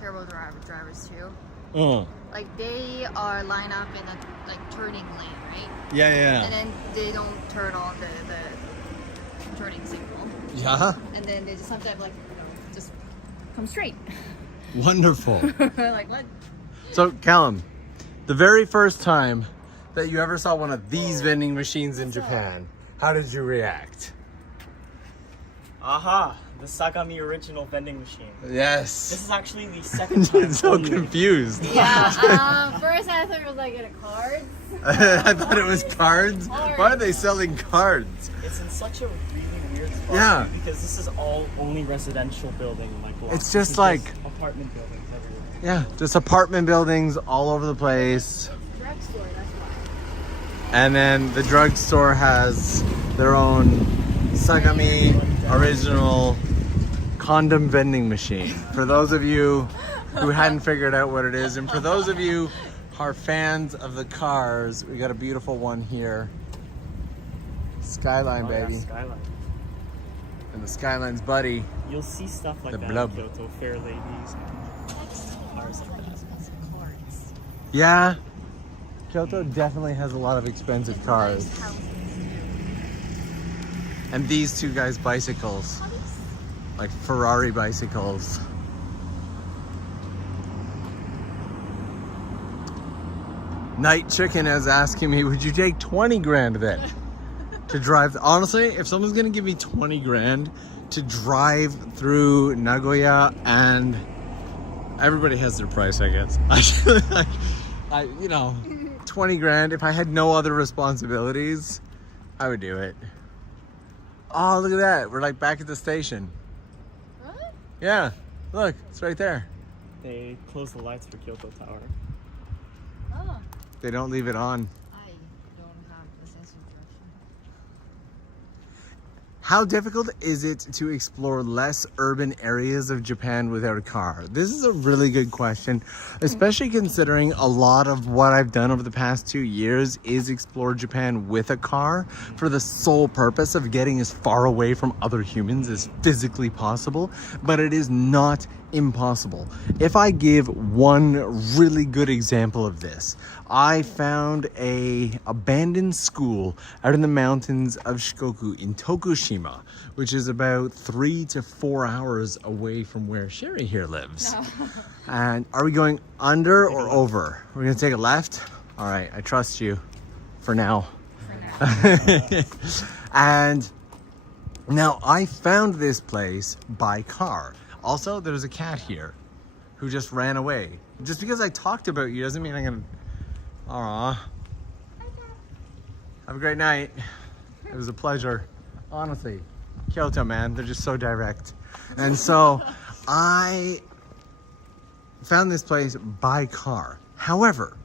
terrible drivers too. Like they are lined up in a like turning lane, right? Yeah. And then they don't turn on the turning signal. Yeah? And then they just sometimes like just come straight. Wonderful. Like what? So, Callum, the very first time that you ever saw one of these vending machines in Japan, how did you react? Aha! The Sagami original vending machine. Yes. This is actually the second time. I'm so confused. Yeah. First I thought it was like in a cards. I thought it was cards. Why are they selling cards? It's in such a really weird spot. Yeah. Because this is all only residential building blocks. It's just This is like- apartment buildings everywhere. Yeah, just apartment buildings all over the place. Drugstore, that's why. And then the drugstore has their own Sagami original condom vending machine. For those of you who hadn't figured out what it is, and for those of you who are fans of the cars, we got a beautiful one here. Skyline, baby. Yeah, Skyline. And the Skyline's buddy. You'll see stuff like The that blub. in Kyoto, fair ladies and cars like that. Expensive cards. Yeah, Kyoto definitely has a lot of expensive cars. Nice houses. And these two guys' bicycles, like Ferrari bicycles. Night Chicken is asking me, would you take 20 grand then to drive? Honestly, if someone's gonna give me 20 grand to drive through Nagoya, and everybody has their price, I guess. I 20 grand, if I had no other responsibilities, I would do it. Oh, look at that. We're like back at the station. What? Yeah, look, it's right there. They closed the lights for Kyoto Tower. They don't leave it on. I don't have a sense of direction. How difficult is it to explore less urban areas of Japan without a car? This is a really good question, especially considering a lot of what I've done over the past 2 years is explore Japan with a car for the sole purpose of getting as far away from other humans as physically possible, but it is not impossible. If I give one really good example of this, I found a abandoned school out in the mountains of Shikoku in Tokushima, which is about 3 to 4 hours away from where Sherry here lives. No. And are we going under or over? We're gonna take a left? All right, I trust you for now. And now I found this place by car. Also, there's a cat here who just ran away. Just because I talked about you doesn't mean I'm gonna... Aww. Have a great night. It was a pleasure. Honestly, Kyoto, man, they're just so direct. And so I found this place by car. However,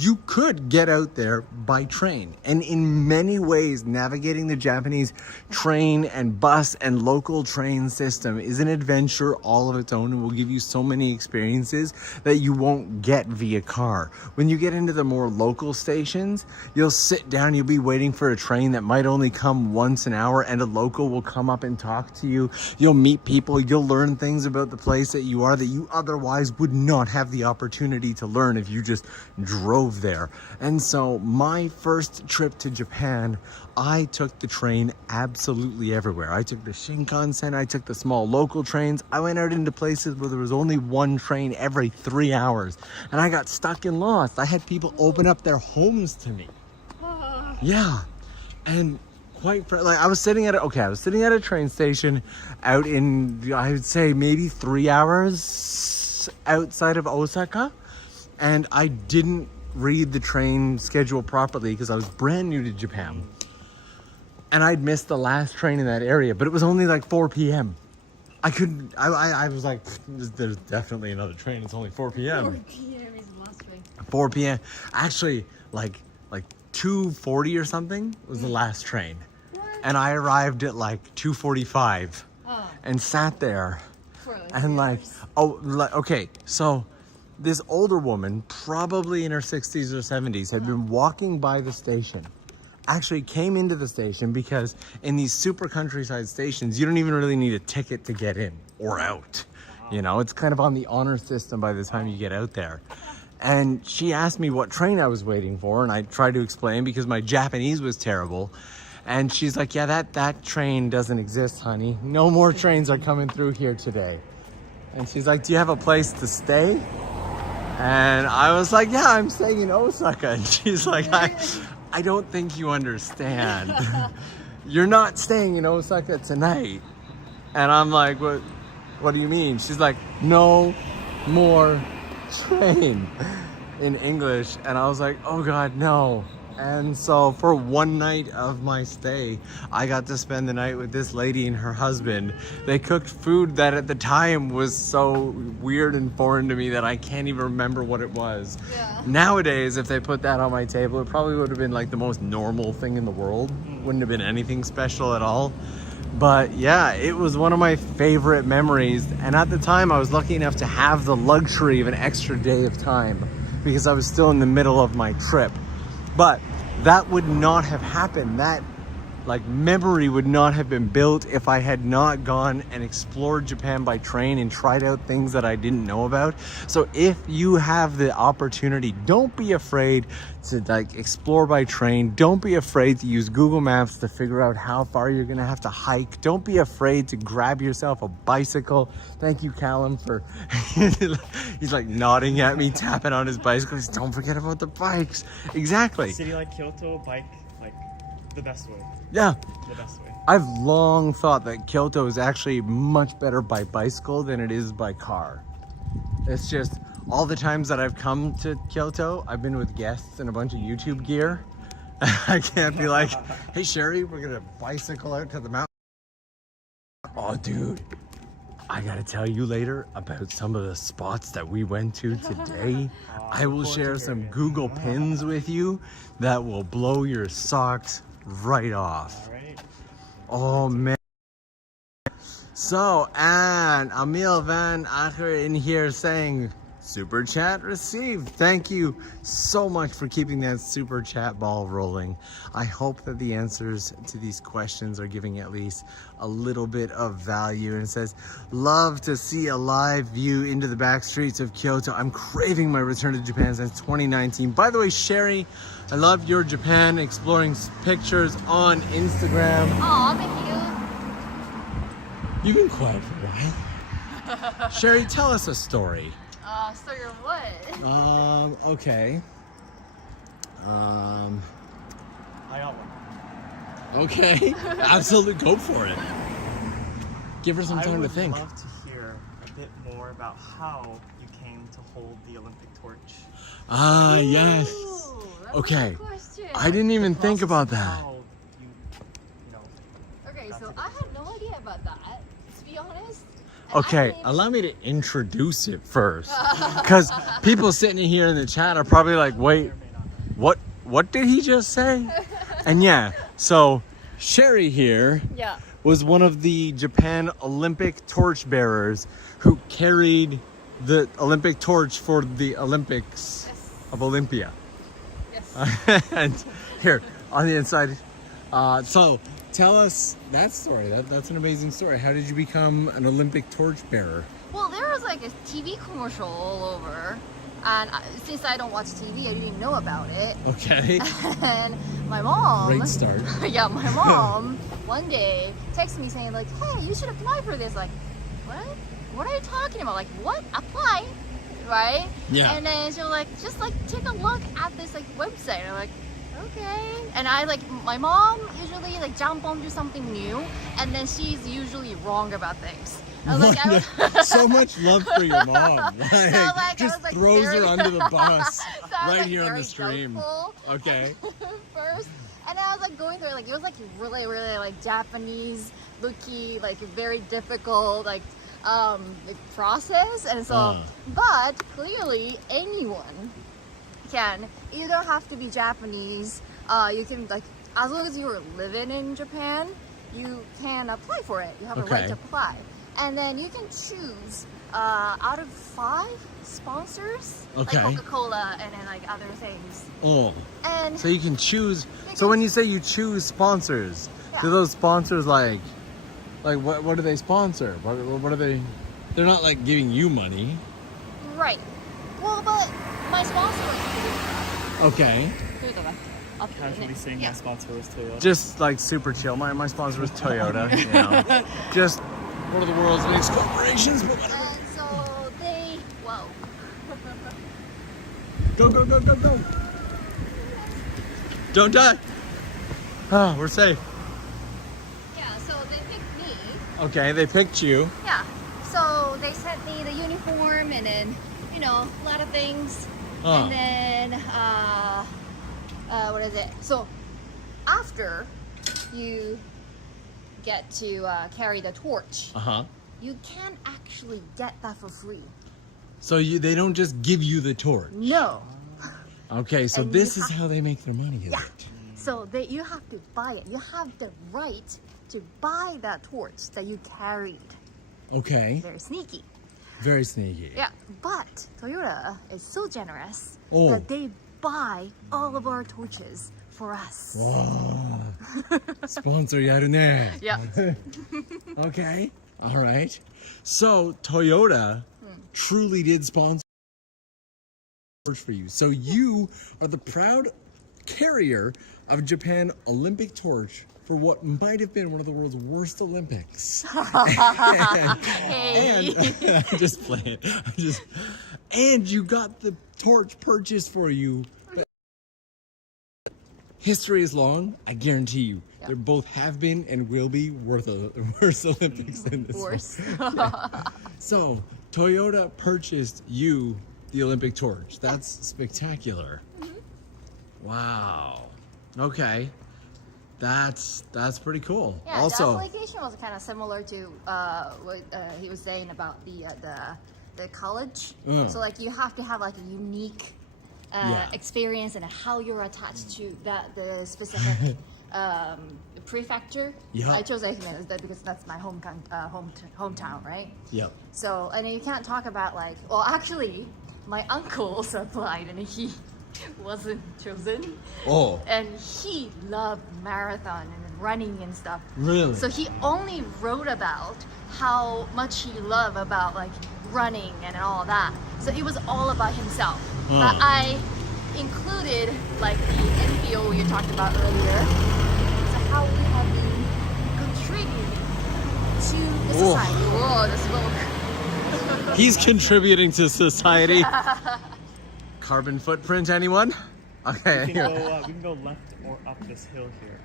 you could get out there by train, and in many ways navigating the Japanese train and bus and local train system is an adventure all of its own and will give you so many experiences that you won't get via car. When you get into the more local stations, you'll sit down, you'll be waiting for a train that might only come once an hour, and a local will come up and talk to you. You'll meet people, you'll learn things about the place that you are that you otherwise would not have the opportunity to learn if you just drove there. And so my first trip to Japan, I took the train absolutely everywhere. I took the Shinkansen, I took the small local trains. I went out into places where there was only one train every 3 hours, and I got stuck and lost. I had people open up their homes to me. Yeah. And I was sitting at a train station out in, I would say maybe 3 hours outside of Osaka, and I didn't read the train schedule properly because I was brand new to Japan, and I'd missed the last train in that area, but it was only like 4 p.m. I was like, there's definitely another train, it's only 4 p.m. 4 p.m. is the last train. 4 p.m. Actually, like 2:40 or something was the last train. What? And I arrived at like 2:45 Oh, and sat there for like and 3 like, okay, so this older woman, probably in her 60s or 70s, had been walking by the station. Actually came into the station because in these super countryside stations, you don't even really need a ticket to get in or out. You know, it's kind of on the honor system by the time you get out there. And she asked me what train I was waiting for, and I tried to explain because my Japanese was terrible. And she's like, yeah, that train doesn't exist, honey. No more trains are coming through here today. And she's like, do you have a place to stay? And I was like, yeah, I'm staying in Osaka. And she's like, I don't think you understand. You're not staying in Osaka tonight. And I'm like, what do you mean? She's like, no more train in English. And I was like, oh God, no. And so for one night of my stay, I got to spend the night with this lady and her husband. They cooked food that at the time was so weird and foreign to me that I can't even remember what it was. Yeah. Nowadays, if they put that on my table, it probably would have been like the most normal thing in the world. Wouldn't have been anything special at all. But yeah, it was one of my favorite memories. And at the time, I was lucky enough to have the luxury of an extra day of time because I was still in the middle of my trip. But that would not have happened. That memory would not have been built if I had not gone and explored Japan by train and tried out things that I didn't know about. So if you have the opportunity, don't be afraid to explore by train. Don't be afraid to use Google Maps to figure out how far you're gonna have to hike. Don't be afraid to grab yourself a bicycle. Thank you, Callum, for he's like nodding at me, tapping on his bicycle. He's, don't forget about the bikes. Exactly. City like Kyoto, bike like the best way. Yeah. The best way. I've long thought that Kyoto is actually much better by bicycle than it is by car. It's just all the times that I've come to Kyoto, I've been with guests and a bunch of YouTube gear. I can't be like, hey Sherry, we're gonna bicycle out to the mountain. Oh dude, I gotta tell you later about some of the spots that we went to today. I will share some Google pins with you that will blow your socks right off. All right. Oh man. So, and Emil Van Acher in here saying, super chat received. Thank you so much for keeping that super chat ball rolling. I hope that the answers to these questions are giving at least a little bit of value. And it says, love to see a live view into the back streets of Kyoto. I'm craving my return to Japan since 2019. By the way, Sherry, I loved your Japan exploring pictures on Instagram. Oh, thank you. You've been quiet for a while. Sherry, tell us a story. Story of what? Okay. I got one. Okay. Absolutely, go for it. Give her some time to think. I would love to hear a bit more about how you came to hold the Olympic torch. Ah, yes. Ooh, that's a Okay. good question. I didn't even think about that. How you know, Okay, so I had no idea about that, to be honest. And Okay, I didn't even- allow me to introduce it first. Because people sitting here in the chat are probably like, wait, what did he just say? And yeah, so Sherry here Yeah. was one of the Japan Olympic torchbearers who carried the Olympic torch for the Olympics Yes. of Olympia. Yes. And here on the inside, so tell us that story. That's an amazing story. How did you become an Olympic torchbearer? Well, there was like a TV commercial all over, and since I don't watch TV, I didn't know about it. Okay, And my mom, great start. yeah, my mom one day texted me saying like, "Hey, you should apply for this." Like, what? What are you talking about? Like, what? Apply, right? Yeah. And then she was like, just like take a look at this like website. I'm like, okay. And I like my mom usually like jump onto something new, and then she's usually wrong about things. I was like, I was, So much love for your mom. Like, I just was, like, throws very- her under the bus so I was, right like, here on very the stream. doubtful Okay. first, and then I was like going through it, like it was like really like Japanese looky, like very difficult like process, and so but clearly anyone can. You don't have to be Japanese. You can like, as long as you're living in Japan, you can apply for it. You have a right Okay. to apply, and then you can choose out of 5 sponsors, Okay. like Coca-Cola and then like other things. Oh, And so you can choose. So when you say you choose sponsors, do Yeah. those sponsors like what do they sponsor? What are they? They're not like giving you money. right. Well, but my sponsor was Toyota. Okay. Toyota. casually saying my sponsor was Toyota. Just like super chill. My sponsor was Toyota. You know, just one of the world's biggest corporations. But whatever. And so they, whoa. Go, go, go, go, go. Don't die. Oh, we're safe. Yeah, so they picked me. Okay, they picked you. Yeah. So they sent me the uniform and then, you know, a lot of things. Oh. And then, what is it? So after you get to carry the torch, Uh-huh. you can actually get that for free. So they don't just give you the torch. No. Okay, so And this you is how they make their money, is Yeah. it? So you have to buy it. You have the right to buy that torch that you carried. Okay, Very sneaky. very sneaky. Yeah, but Toyota is so generous Oh. that they buy all of our torches for us. Wow. Sponsor yaru ne. Yeah. Okay, all right. So Toyota truly did sponsor torch for you. So you are the proud carrier of Japan Olympic torch for what might have been one of the world's worst Olympics. Hey. And I'm just playing. And you got the torch purchased for you. But history is long. I guarantee you, there both have been and will be worse Olympics than this Worse. one. So Toyota purchased you the Olympic torch. That's spectacular. Wow. Okay. That's pretty cool. Yeah, Also, the application was kind of similar to what he was saying about the college. So like you have to have like a unique experience and how you're attached to the specific prefecture. Yeah. I chose Aikman because that's my hometown, right? yep. So and you can't talk about like, well, actually, my uncle also applied and he wasn't chosen. Oh, And he loved marathon and running and stuff. really? So he only wrote about how much he loved about like running and all that. So it was all about himself. But I included like the NPO you talked about earlier. So how we have been contributing to the society. Whoa, the smoke. He's contributing to society. Carbon footprint, anyone? Okay. We can go left or up this hill here.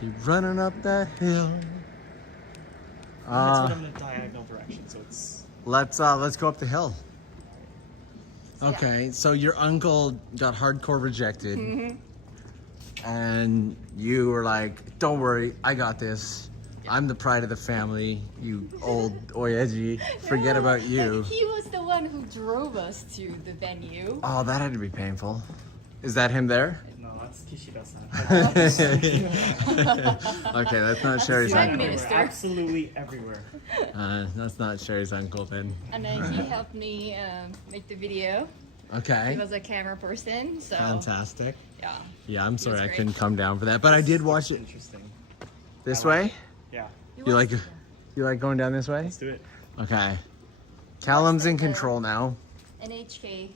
Keep running up that hill. It's sort of in a diagonal direction, so it's. Let's go up the hill. Okay, so your uncle got hardcore rejected, and you were like, "Don't worry, I got this. I'm the pride of the family. You old oyeji, forget about you." He was the one who drove us to the venue. Oh, that had to be painful. Is that him there? No, that's Kishida-san. Okay, that's not Sherry's Prime uncle. Minister. Absolutely everywhere. That's not Sherry's uncle then. And then he helped me make the video. Okay. He was a camera person, so Fantastic. yeah. Yeah, I'm sorry I great. couldn't come down for that, but I did watch it Interesting. this I like way. Yeah, You like going down this way? let's do it. Okay. Callum's in control now. NHK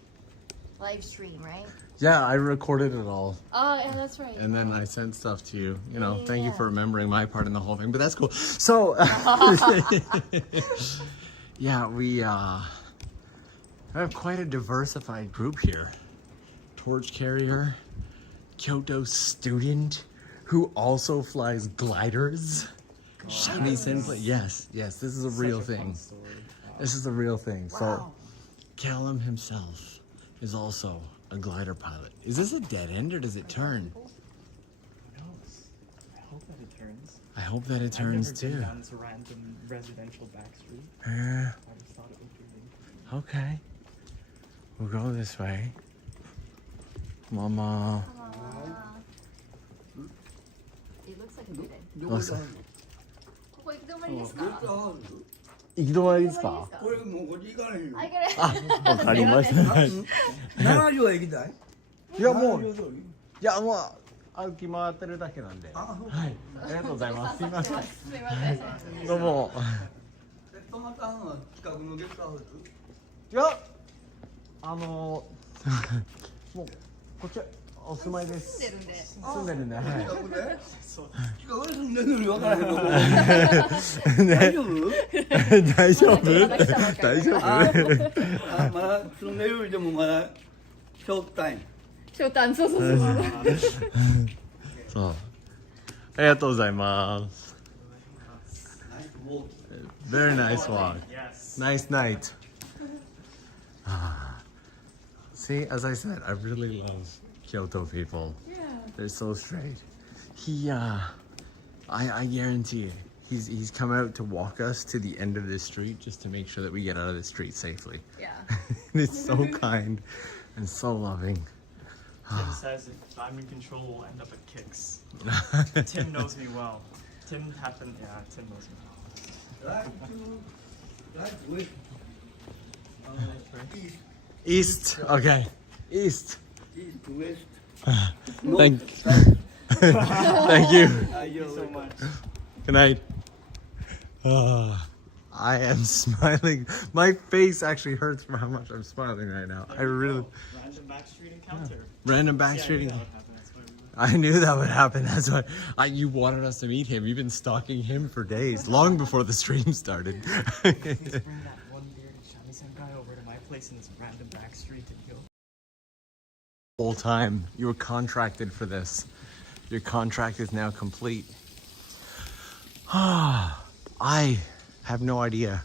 live stream, right? Yeah, I recorded it all, Oh, yeah, that's right. and then I sent stuff to you. You know, Yeah. thank you for remembering my part in the whole thing, but that's cool. So, yeah, we have quite a diversified group here. Torch carrier, Kyoto student, who also flies gliders. Shamisen Plushie. Yes, this is a real Such a fun thing. story. This is a real thing. So, Wow. Callum himself is also a glider pilot. Is this a dead end or does it turn? Who knows? I hope that it turns. I hope that it turns I've never too. been down this random residential back street. Uh, I just thought it would be. okay. We'll go this way. Mama. It looks like a good end. Looks like- ここ行き止まりですか？行き止まりですか？これもうこっち行かないよ。あ、行かない。わかりました。7両行きたい？いやもう、い7両通りやもう歩き回ってるだけなんで。はい。ありがとうございます。すいません。すみません。どうも。泊まったのは近くのゲストハウス？いや、もうこっちお住まいです。住んでるんで。住んでるんで、はい。近くで？近くで住んでるのに分からへんの。大丈夫？大丈夫？大丈夫？あ、まだ住んでるよりでもまだショータイム。ショータン、そうそうそうそう。そう。ありがとうございます。Very nice walk. Yes. Nice night. See, as I said, I really love Kyoto people. Yeah. They're so straight. I guarantee you, he's come out to walk us to the end of this street just to make sure that we get out of the street safely. Yeah. And it's so kind and so loving. Tim says if I'm in control, we'll end up at kicks. Tim knows me well. Tim knows me well. Right, west. East, okay. East. East, west. Thank, South. thank you. Thank you so much. Good night. I am smiling. My face actually hurts from how much I'm smiling right now. I really. Random back street encounter. Random Yeah, I backstreeting. knew that would happen. That's why we I knew that would happen. That's why you wanted us to meet him. You've been stalking him for days, long before the stream started. Please bring that one bearded Shamisen guy over to my place in this random back street and he'll. Whole time you were contracted for this. Your contract is now complete. I have no idea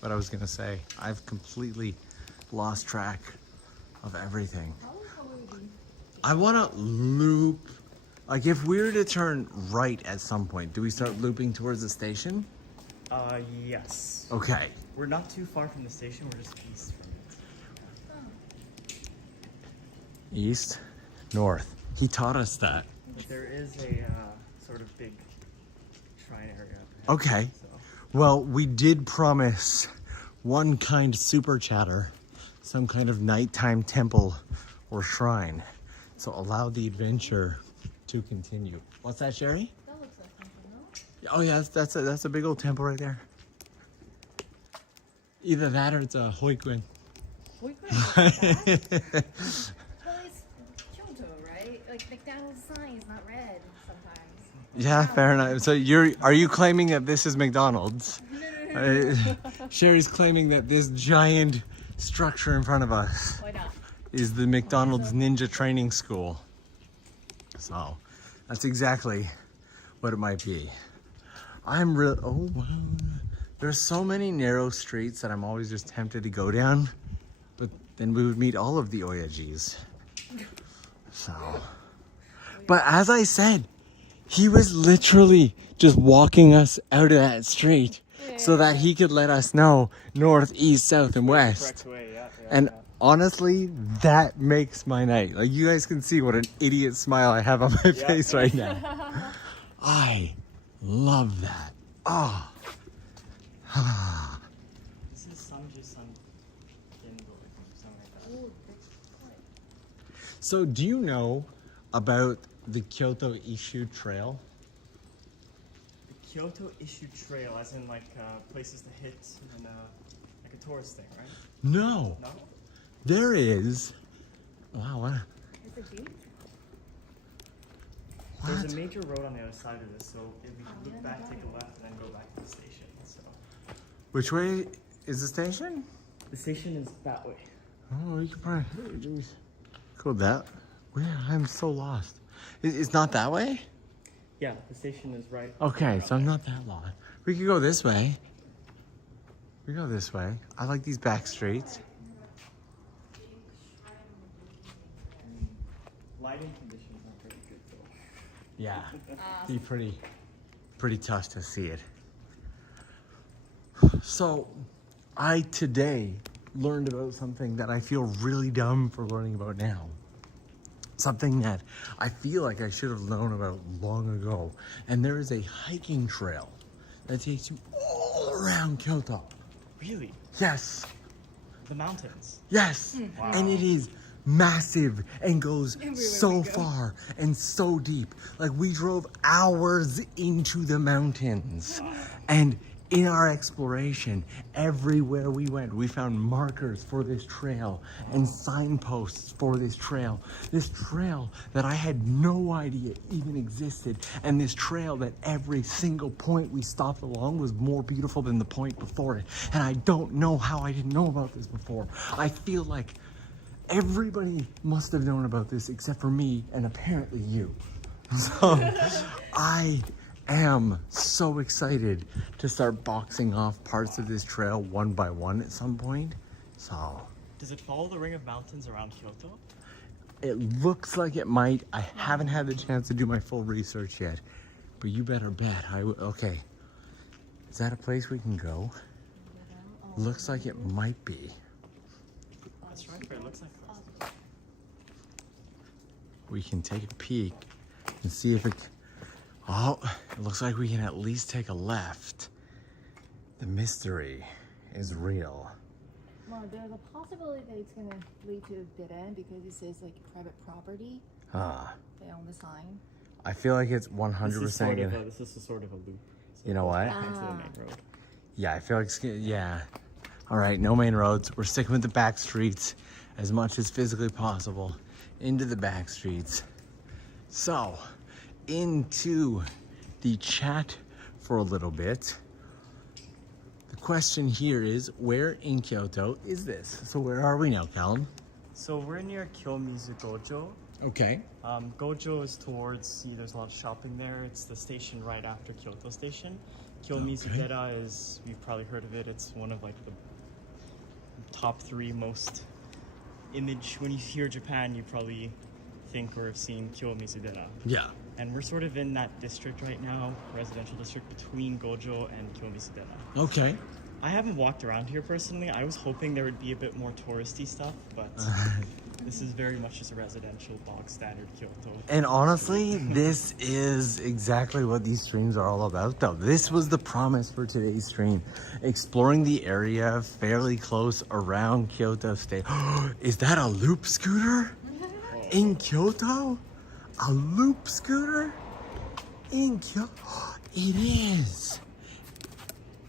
what I was gonna say. I've completely lost track of everything. I want to loop Like if we were to turn right at some point, do we start looping towards the station? Yes. Okay. We're not too far from the station, we're just east from it. East, north. He taught us that. There is a sort of big shrine area up ahead, Okay. so. Well, we did promise one kind super chatter, some kind of nighttime temple or shrine. So allow the adventure to continue. What's that, Sherry? That looks like something, no? Oh yeah, that's a big old temple right there. Either that or it's a Hoikuen. We could have looked at that. Well, it's Kyoto, right? Like McDonald's sign is not red sometimes. Yeah, fair enough. So are you claiming that this is McDonald's? Sherry's claiming that this giant structure in front of us Why not? is the McDonald's Ninja Training School. So that's exactly what it might be. Oh wow. There's so many narrow streets that I'm always just tempted to go down, but then we would meet all of the Oyajis. So, but as I said, he was literally just walking us out of that street so that he could let us know north, east, south, and west. Correct way, yeah. And honestly, that makes my night. Like you guys can see what an idiot smile I have on my face right now. I love that. Oh. This is Sanju-san Gingo, I think, something like that. So do you know about the Kyoto Ishu Trail? The Kyoto Issue Trail, as in like places to hit and like a tourist thing, right? No. No? There is. Wow. What? Is it deep? There's a major road on the other side of this, so if we can look back, take a left, and then go back to the station. So Which way is the station? the station is that way. Oh, you could probably. Oh, jeez. Go that. Where? I'm so lost. It's not that way? Yeah, the station is right. Okay, so I'm not that lost. We could go this way. We go this way. I like these back streets. Lighting conditions aren't very good though. Yeah. Be pretty tough to see it. So, I today learned about something that I feel really dumb for learning about now. Something that I feel like I should have known about long ago. And there is a hiking trail that takes you all around Kyoto. Really? Yes. The mountains. Yes. Wow. And it is massive and goes Everywhere so we go. far and so deep. Like we drove hours into the mountains. And in our exploration, everywhere we went, we found markers for this trail and signposts for this trail. This trail that I had no idea even existed, and this trail that every single point we stopped along was more beautiful than the point before it. And I don't know how I didn't know about this before. I feel like everybody must have known about this except for me and apparently you. So I am so excited to start boxing off parts of this trail one by one at some point. So Does it follow the ring of mountains around Kyoto? it looks like it might. I haven't had the chance to do my full research yet, but you better bet I will. Okay, is that a place we can go? Looks like it might be. That's right, but it looks like We can take a peek and see if it. Oh, it looks like we can at least take a left. The mystery is real. Well, there's a possibility that it's gonna lead to a dead end because it says like private property. Ah, They own the sign. I feel like it's 100% gonna. this is sort of a loop. So You know it goes what? back into the main road. Yeah, I feel like yeah. All right, no main roads. We're sticking with the back streets as much as physically possible into the back streets. So, into the chat for a little bit. The question here is, where in Kyoto is this? So where are we now, Callum? So we're near Kyomizu Gojo. Okay. Gojo is towards, there's a lot of shopping there. It's the station right after Kyoto Station. Kyomizu-dera is, you've probably heard of it. It's one of like the top 3 most when you hear Japan, you probably think or have seen Kyomizu-dera. Yeah. And we're sort of in that district right now, residential district between Gojo and Kyomisudena. Okay. I haven't walked around here personally. I was hoping there would be a bit more touristy stuff, but this is very much just a residential bog standard Kyoto. And honestly, this is exactly what these streams are all about, though. This was the promise for today's stream. Exploring the area fairly close around Kyoto State. Is that a loop scooter? In Kyoto? A loop scooter? In Kyoto? It is.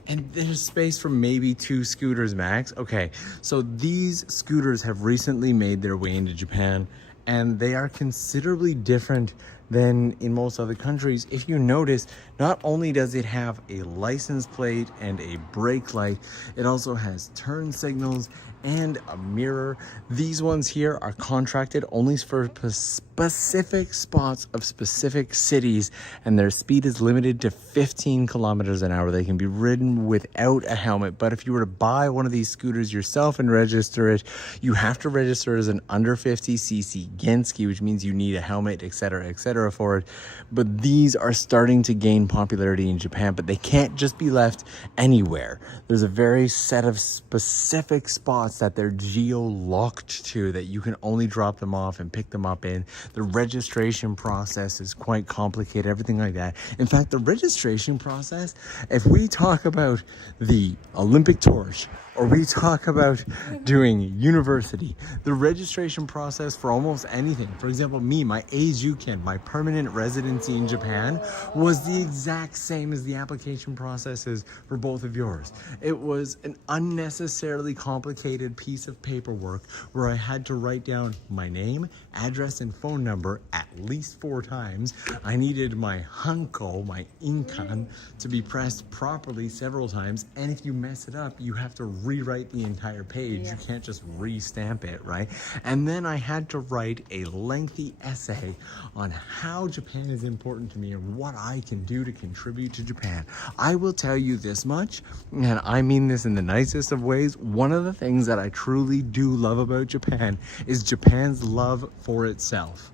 And there's space for maybe 2 scooters max. Okay, so these scooters have recently made their way into Japan, and they are considerably different than in most other countries. If you notice, not only does it have a license plate and a brake light, it also has turn signals and a mirror. These ones here are contracted only for specific spots of specific cities, and their speed is limited to 15 kilometers an hour. They can be ridden without a helmet, but if you were to buy one of these scooters yourself and register it, you have to register as an under 50cc Genski, which means you need a helmet, etc., for it. But these are starting to gain popularity in Japan, but they can't just be left anywhere. There's a very set of specific spots that they're geo-locked to that you can only drop them off and pick them up in. The registration process is quite complicated, everything like that. In fact, the registration process, if we talk about the Olympic torch, or we talk about doing university, the registration process for almost anything, for example, me, my Eijuken, my permanent residency in Japan, was the exact same as the application processes for both of yours. It was an unnecessarily complicated piece of paperwork where I had to write down my name, address, and phone number at least 4 times. I needed my hanko, my inkan, to be pressed properly several times, and if you mess it up, you have to rewrite the entire page. You can't just re-stamp it, right? And then I had to write a lengthy essay on how Japan is important to me and what I can do to contribute to Japan. I will tell you this much, and I mean this in the nicest of ways, one of the things that I truly do love about Japan is Japan's love for itself.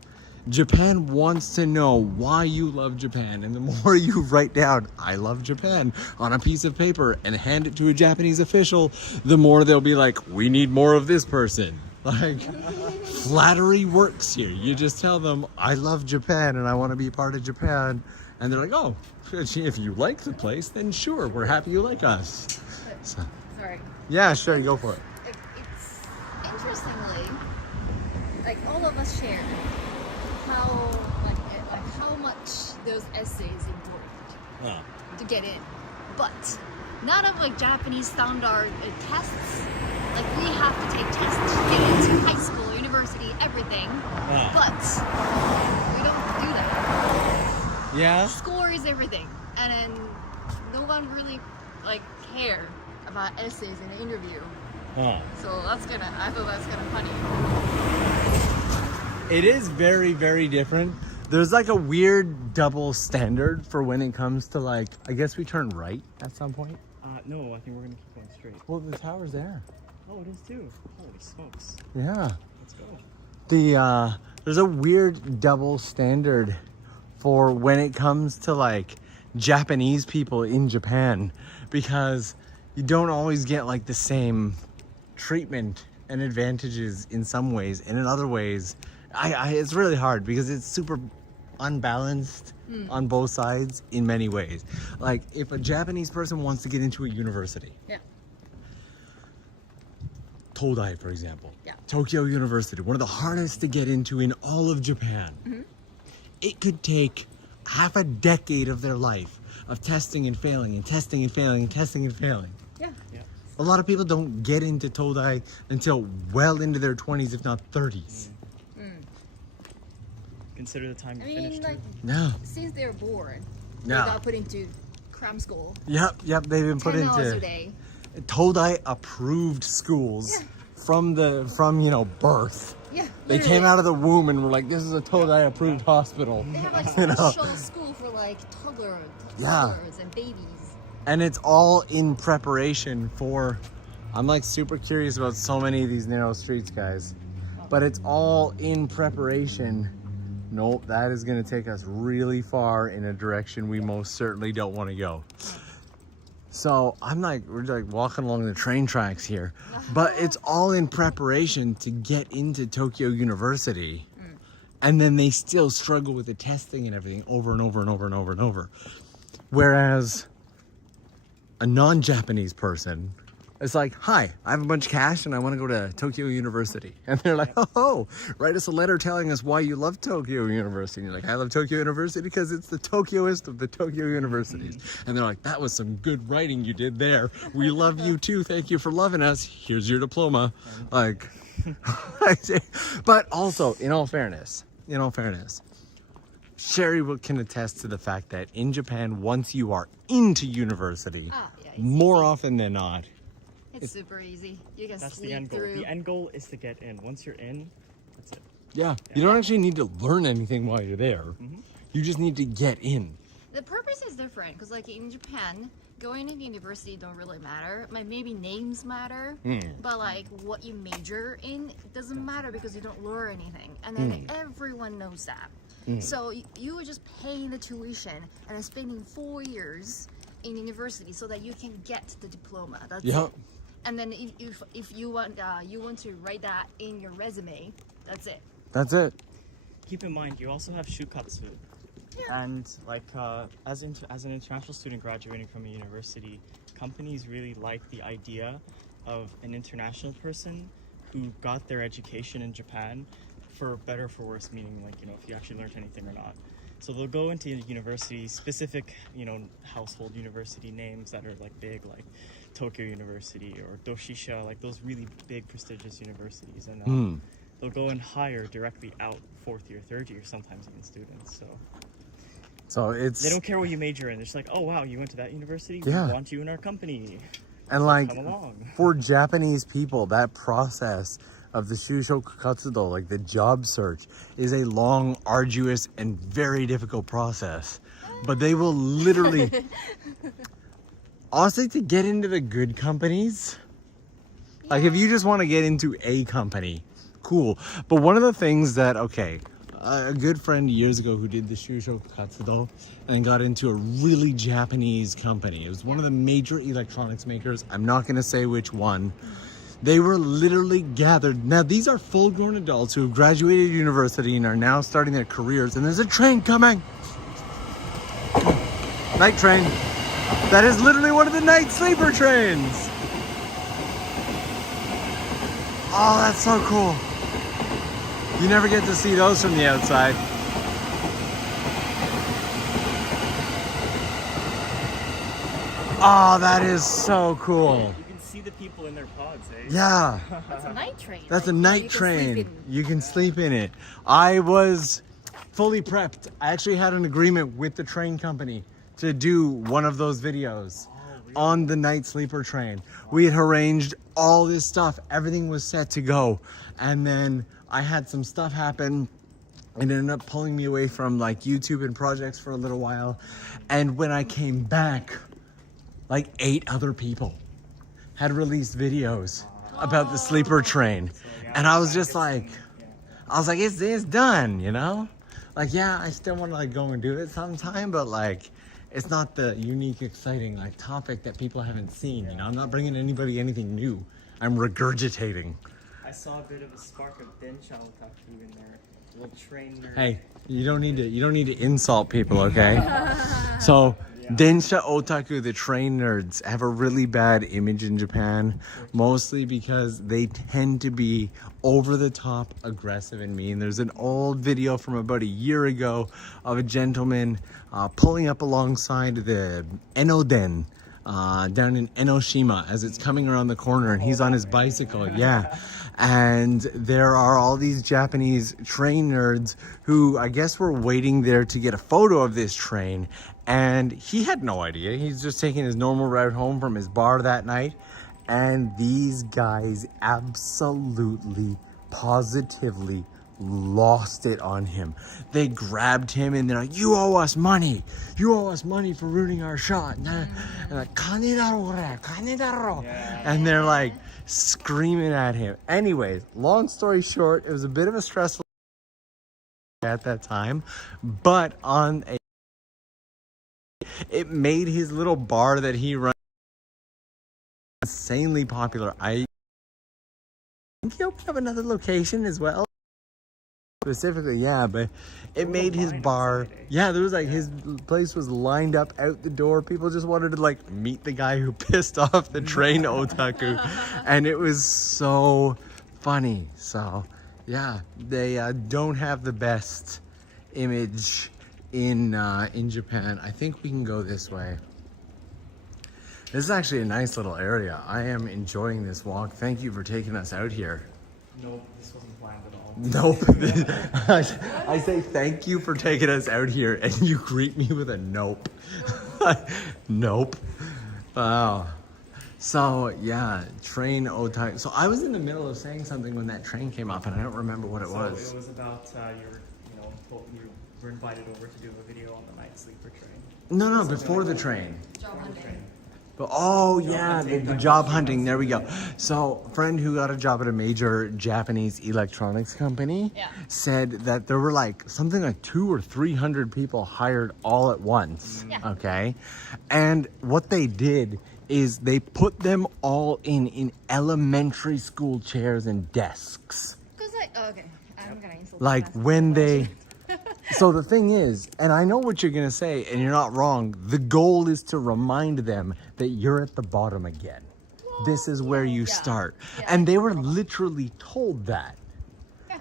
Japan wants to know why you love Japan, and the more you write down "I love Japan" on a piece of paper and hand it to a Japanese official, the more they'll be like, "We need more of this person." Like, flattery works here. You just tell them, "I love Japan and I want to be part of Japan," and they're like, "Oh, if you like the place, then sure, we're happy you like us." So, Sorry. yeah, sure, go for it. It's interestingly, like all of us share how much those essays important to get in, but none of like Japanese standard tests. Like we have to take tests to get into high school, university, everything, but we don't do that. Yeah. Score is everything, and then no one really like care about essays in an interview. So I thought that's kind of funny. It is very, very different. There's like a weird double standard for when it comes to, like, I guess we turn right at some point. No, I think we're gonna keep going straight. Well, the tower's there. Oh, it is too. Holy smokes. Yeah. Let's go. There's a weird double standard for when it comes to like Japanese people in Japan, because you don't always get like the same treatment and advantages in some ways, and in other ways it's really hard because it's super unbalanced on both sides in many ways. Like if a Japanese person wants to get into a university, Todai, for example, Tokyo University, one of the hardest to get into in all of Japan. It could take half a decade of their life of testing and failing and testing and failing and testing and failing. A lot of people don't get into Todai until well into their 20s, if not 30s. Consider the time you I finished. mean, like, No. since they're born, they Yeah. got put into cram school. Yep, they've been put 10 hours a into day. Todai approved schools from birth. Yeah, They literally. came out of the womb and were like, this is a Todai approved hospital. They have like You know? special school for like toddlers and babies. And it's all in preparation for, I'm like super curious about so many of these narrow streets, guys, but it's all in preparation Nope, that is going to take us really far in a direction we most certainly don't want to go. So we're like walking along the train tracks here, but it's all in preparation to get into Tokyo University. And then they still struggle with the testing and everything over and over and over and over and over. Whereas a non-Japanese person, it's like, hi, I have a bunch of cash and I want to go to Tokyo University. And they're like, oh, write us a letter telling us why you love Tokyo University. And you're like, I love Tokyo University because it's the Tokyoist of the Tokyo universities. And they're like, that was some good writing you did there. We love you too. Thank you for loving us. Here's your diploma. Like, but also, in all fairness, Sherry can attest to the fact that in Japan, once you are into university, more often than not, It's super easy. You can That's sleep the end goal. through. The end goal is to get in. Once you're in, that's it. yeah, you don't actually need to learn anything while you're there. You just need to get in. The purpose is different because, like in Japan, going to university don't really matter. Like maybe names matter, but like what you major in doesn't matter because you don't learn anything, and then everyone knows that. So you are just paying the tuition and spending 4 years in university so that you can get the diploma. That's it. And then if you want to write that in your resume, that's it. That's it. Keep in mind, you also have shukatsu. And like as an international student graduating from a university, companies really like the idea of an international person who got their education in Japan, for better or for worse, meaning like, you know, if you actually learned anything or not. So they'll go into university specific, you know, household university names that are like big, like Tokyo University or Doshisha, like those really big prestigious universities, and they'll go and hire directly out 4th year, 3rd year, sometimes even students. So They don't care what you major in. They're just like, oh wow, you went to that university? Yeah. We want you in our company. and like Come along. for Japanese people, that process of the shushoku katsudo, like the job search, is a long, arduous, and very difficult process. But they will literally, honestly, to get into the good companies, like if you just want to get into a company, cool. But one of the things that, a good friend years ago who did the shushoku katsudo and got into a really Japanese company. It was one of the major electronics makers. I'm not going to say which one. They were literally gathered. Now, these are full-grown adults who have graduated university and are now starting their careers. And there's a train coming. Night train. That is literally one of the night sleeper trains. Oh, that's so cool. You never get to see those from the outside. Oh, that is so cool. You can see the people in their pods, eh? Yeah. That's a night train. That's a Like, night you can train. sleep in. You can sleep in it. I was fully prepped. I actually had an agreement with the train company to do one of those videos on the night sleeper train. We had arranged all this stuff. Everything was set to go. And then I had some stuff happen. It ended up pulling me away from like YouTube and projects for a little while. And when I came back, like 8 other people had released videos about the sleeper train. And I was just like, it's done, you know? Like, yeah, I still want to like go and do it sometime, but like, it's not the unique, exciting like topic that people haven't seen, you know? I'm not bringing anybody anything new. I'm regurgitating. I saw a bit of a spark of Densha Otaku in there. Little train nerd. Hey, you don't need to insult people, okay? So, Densha Otaku, the train nerds, have a really bad image in Japan, mostly because they tend to be over the top, aggressive, and mean. There's an old video from about a year ago of a gentleman pulling up alongside the Enoden down in Enoshima as it's coming around the corner, and he's on his bicycle, yeah. And there are all these Japanese train nerds who I guess were waiting there to get a photo of this train, and he had no idea. He's just taking his normal route home from his bar that night, and these guys absolutely, positively lost it on him. They grabbed him and they're like, you owe us money. You owe us money for ruining our shot. And like, "Kane daro, kane daro." And they're like screaming at him. Anyways, long story short, it was a bit of a stressful at that time, but on a, it made his little bar that he runs insanely popular. I think he'll have another location as well. Specifically, yeah, but it made his bar. Yeah, there was like his place was lined up out the door. People just wanted to like meet the guy who pissed off the train otaku, and it was so funny. So, yeah, they don't have the best image in Japan. I think we can go this way. This is actually a nice little area. I am enjoying this walk. Thank you for taking us out here. Nope, this wasn't planned at all. Nope. I say thank you for taking us out here, and you greet me with a nope. Nope. Wow. So yeah, train otaku. So I was in the middle of saying something when that train came up, and I don't remember what it was. It was about you were invited over to do a video on the night sleeper train. No, before the train. Job hunting. But, oh yeah, the job hunting. There we go. So, a friend who got a job at a major Japanese electronics company said that there were like something like 200 or 300 people hired all at once. Yeah. Okay, and what they did is they put them all in elementary school chairs and desks. Because okay, I'm gonna insult. Like when they. So the thing is, and I know what you're gonna say, and you're not wrong, the goal is to remind them that you're at the bottom again. This is where you start. Yeah. And they were literally told that.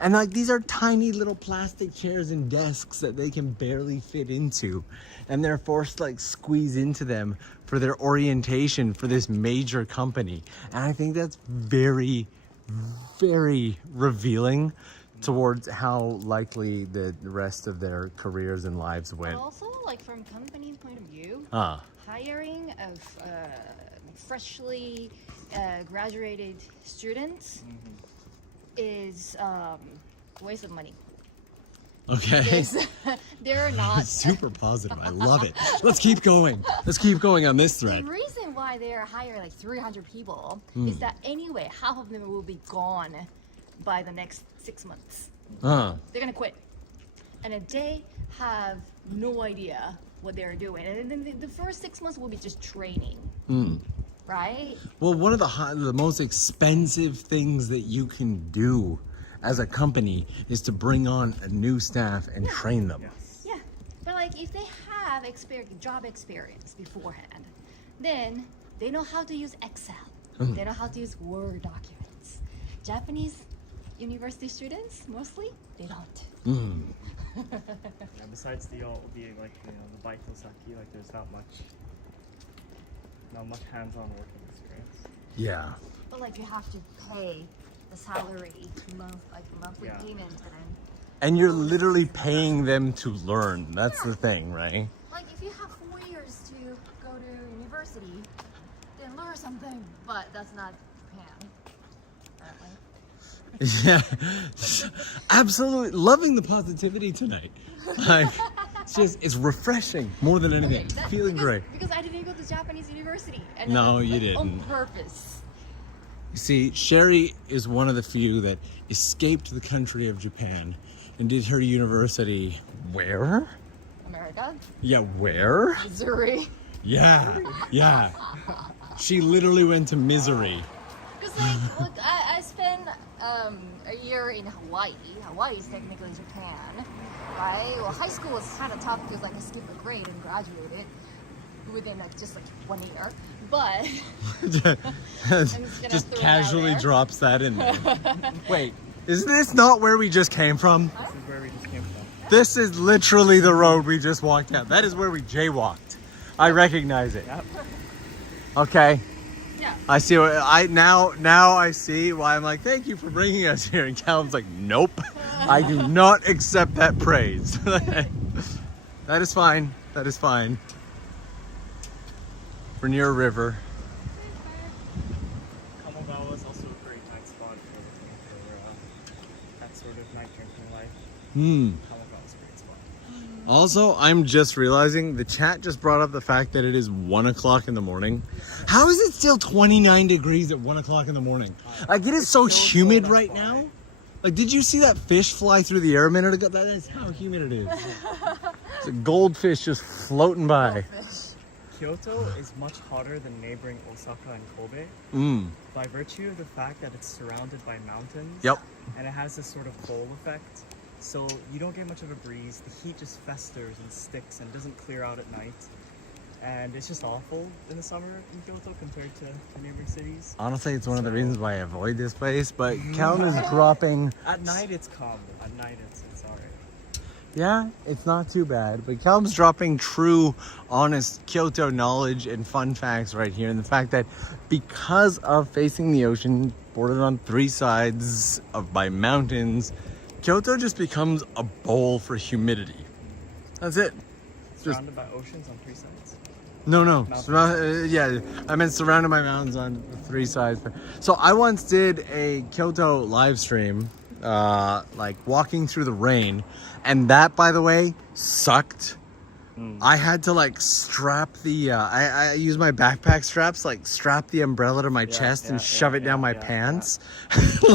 And like these are tiny little plastic chairs and desks that they can barely fit into. And they're forced to like squeeze into them for their orientation for this major company. And I think that's very, very revealing towards how likely the rest of their careers and lives went. Also, like from company's point of view, Ah. hiring of freshly graduated students is a waste of money. Okay. Because they're not. Super positive. I love it. Let's keep going. Let's keep going on this The thread. reason why they're hiring like 300 people is that anyway, half of them will be gone by the next 6 months. Uh, They're gonna quit, and then they have no idea what they're doing, and then the first 6 months will be just training, right? well, one of the most expensive things that you can do as a company is to bring on a new staff and train them. Yeah, but like if they have job experience beforehand, then they know how to use Excel. They know how to use Word documents. Japanese university students, mostly, they don't. Yeah, besides the baitosaki, like there's not much hands-on working experience. Yeah. But like you have to pay the salary monthly Yeah. payment, and then And you're literally paying them to learn. That's the thing, right? like if you have 4 years to go to university, then learn something. But that's not Japan, apparently. Yeah. Absolutely. Loving the positivity tonight. Like, it's refreshing more than anything. Feeling great. Because I didn't go to Japanese university. And No, you On didn't. purpose. You see, Sherry is one of the few that escaped the country of Japan and did her university where? America, Yeah, where? Missouri. Yeah. She literally went to Misery. Because like, look, I spent a year in Hawaii. Hawaii is technically Japan, right? Well, high school was kind of tough because like I skipped a grade and graduated within just 1 year. But Just throw it casually out there. drops that in there. Wait, is this not where we just came from? This is where we just came from. This is literally the road we just walked down. That is where we jaywalked. I recognize it. Yep. Okay. yeah. I see what now I see why I'm like, thank you for bringing us here. And Callum's like, nope, I do not accept that praise. That is fine. That is fine. We're near a river. Kamogawa is also a great night spot for that sort of night drinking life. Kamogawa is a great spot. Also, I'm just realizing the chat just brought up the fact that it is 1 o'clock in the morning. How is it still 29 degrees at 1 o'clock in the morning? Like, it is so humid right now. Like, did you see that fish fly through the air a minute ago? That is how humid it is. It's a goldfish just floating by. Kyoto is much hotter than neighboring Osaka and Kobe by virtue of the fact that it's surrounded by mountains. Yep. And it has this sort of bowl effect. So you don't get much of a breeze. The heat just festers and sticks and doesn't clear out at night. And it's just awful in the summer in Kyoto compared to the neighboring cities. Honestly, it's one of the reasons why I avoid this place, but count is dropping. At night it's calm. At night it's alright. Yeah, it's not too bad, but Calum's dropping true, honest Kyoto knowledge and fun facts right here. And the fact that because of facing the ocean, bordered on 3 sides by mountains, Kyoto just becomes a bowl for humidity. That's it. Surrounded by oceans on 3 sides. No. Yeah, I meant surrounded by mountains on 3 sides. So I once did a Kyoto live stream, like walking through the rain, and that, by the way, sucked. I had to like strap the, I use my backpack straps, like strap the umbrella to my chest and shove it down my pants.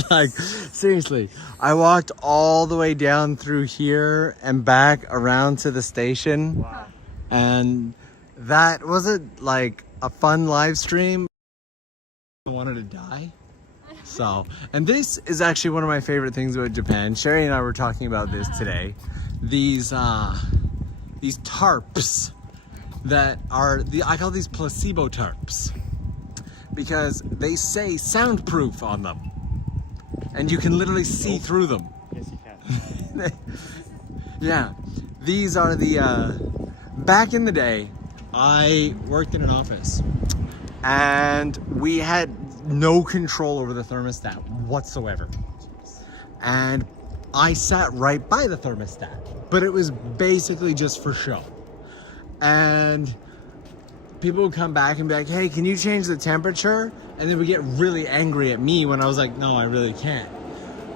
Like, seriously, I walked all the way down through here and back around to the station. Wow. And that wasn't like a fun live stream. I wanted to die. So, and this is actually one of my favorite things about Japan. Sherry and I were talking about this today. These tarps that are I call these placebo tarps because they say soundproof on them, and you can literally see through them. Yes, you can. Yeah, these are the back in the day, I worked in an office and we had no control over the thermostat whatsoever. And I sat right by the thermostat, but it was basically just for show. And people would come back and be like, hey, can you change the temperature? And they would get really angry at me when I was like, no, I really can't.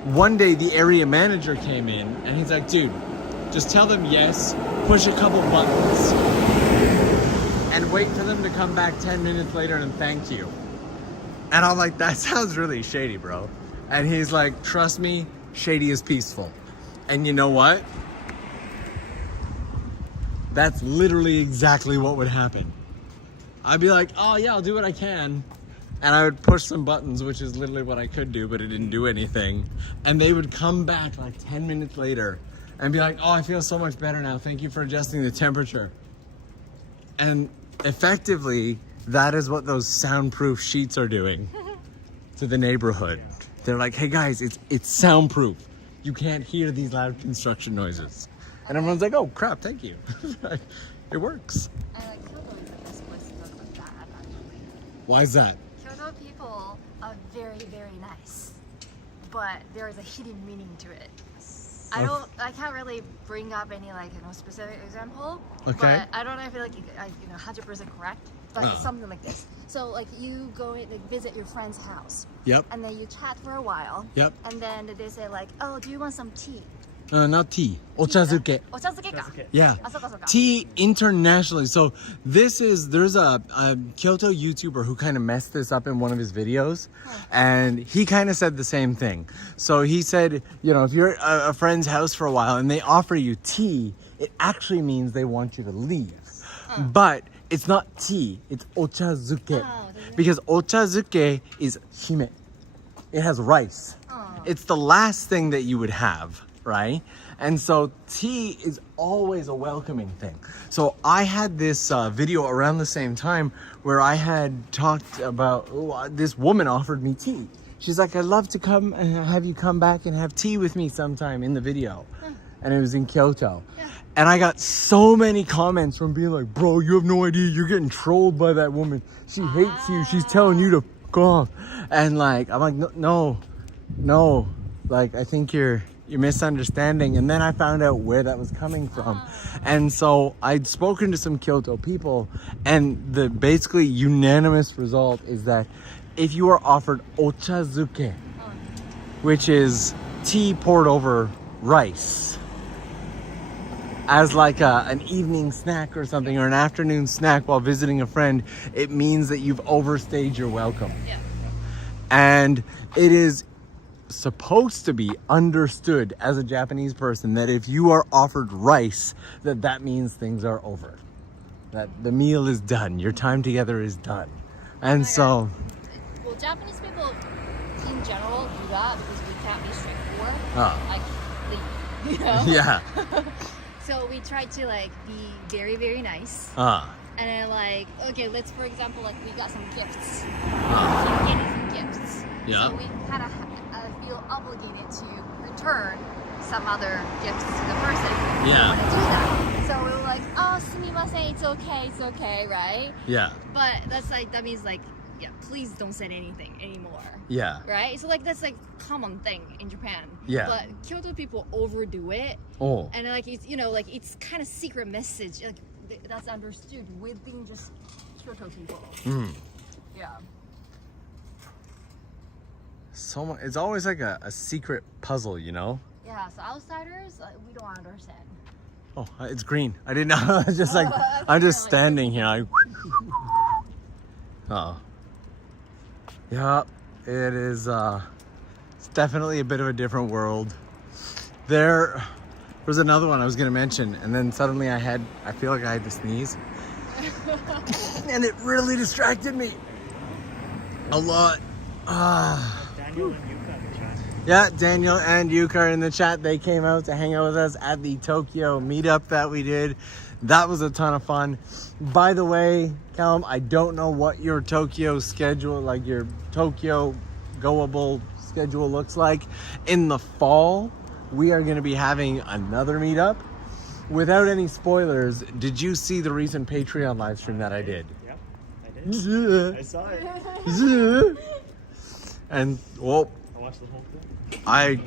One day the area manager came in and he's like, dude, just tell them yes, push a couple buttons, and wait for them to come back 10 minutes later and thank you. And I'm like, that sounds really shady, bro. And he's like, trust me, shady is peaceful. And you know what? That's literally exactly what would happen. I'd be like, oh yeah, I'll do what I can. And I would push some buttons, which is literally what I could do, but it didn't do anything. And they would come back like 10 minutes later and be like, oh, I feel so much better now. Thank you for adjusting the temperature. And effectively, that is what those soundproof sheets are doing to the neighborhood. They're like, hey guys, it's soundproof. You can't hear these loud construction noises. And everyone's like, oh crap, thank you. It works. And like Kyoto is the best place to talk about that, actually. Why is that? Kyoto people are very, very nice, but there is a hidden meaning to it. I can't really bring up any like specific example. Okay. But I don't know if like 100% correct, but it's something like this. So like you go in, like visit your friend's house. Yep. And then you chat for a while. Yep. And then they say like, oh, do you want some tea? Not tea. Ochazuke. Ochazuke ka. Yeah. あ、そうかそうか。 Tea internationally. So there's a Kyoto YouTuber who kind of messed this up in one of his videos, and he kind of said the same thing. So he said, if you're at a friend's house for a while and they offer you tea, it actually means they want you to leave. But it's not tea, it's ochazuke. Because ochazuke is hime. It has rice. It's the last thing that you would have, right? And so tea is always a welcoming thing. So I had this video around the same time where I had talked about, this woman offered me tea. She's like, I'd love to come and have you come back and have tea with me sometime in the video. And it was in Kyoto. And I got so many comments from being like, bro, you have no idea, you're getting trolled by that woman. She hates you, she's telling you to fuck off. And like, I'm like, no, like, I think you're misunderstanding. And then I found out where that was coming from. And so I'd spoken to some Kyoto people, and the basically unanimous result is that if you are offered ochazuke, which is tea poured over rice, as like an evening snack or something, or an afternoon snack while visiting a friend, it means that you've overstayed your welcome. Yeah. And it is supposed to be understood as a Japanese person that if you are offered rice, that means things are over. That the meal is done. Your time together is done. And so... Well, Japanese people in general do that because we can't be straightforward. Like, you know? Yeah. So we try to like be very, very nice. And then like, okay, let's, for example, like we got some gifts. Getting some gifts. Yeah. So we kind of feel obligated to return some other gifts to the person who want to do that. So we were like, oh, sumimasen, it's okay, right? Yeah. But that's like, that means like, yeah, please don't say anything anymore. Yeah. Right? So like, that's like common thing in Japan. Yeah. But Kyoto people overdo it. Oh. And like, it's, you know, like it's kind of secret message. Like that's understood within just Kyoto people. Yeah. So much, it's always like a secret puzzle, you know? Yeah, so outsiders, we don't understand. Oh, it's green. I didn't know. I was just like, I'm just standing here. Like, oh. Yeah, it is, it's definitely a bit of a different world. There was another one I was going to mention, and then suddenly I feel like I had to sneeze. And it really distracted me a lot. Daniel and Yuka in the chat. Yeah, Daniel and Yuka are in the chat. They came out to hang out with us at the Tokyo meetup that we did. That was a ton of fun. By the way, Callum, I don't know what your Tokyo schedule, like your Tokyo goable schedule looks like. In the fall, we are going to be having another meetup. Without any spoilers, did you see the recent Patreon live stream that I did? Yep, I did. I saw it. And, well, I watched the whole thing.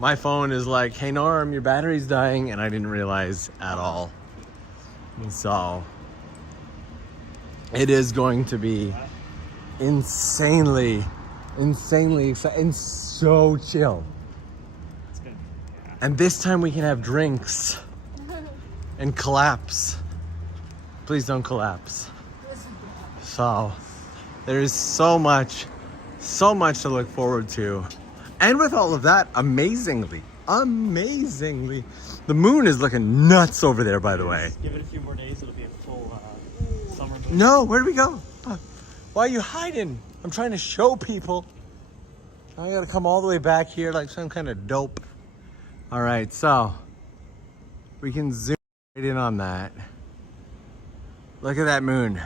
My phone is like, hey Norm, your battery's dying, and I didn't realize at all. And so it is going to be insanely exciting and so chill. It's been, yeah. And this time we can have drinks and collapse. Please don't collapse. So there is so much to look forward to. And with all of that, amazingly, the moon is looking nuts over there, by the way. Give it a few more days, it'll be a full summer moon. No, where did we go? Why are you hiding? I'm trying to show people. I gotta come all the way back here like some kind of dope. All right, so we can zoom right in on that. Look at that moon.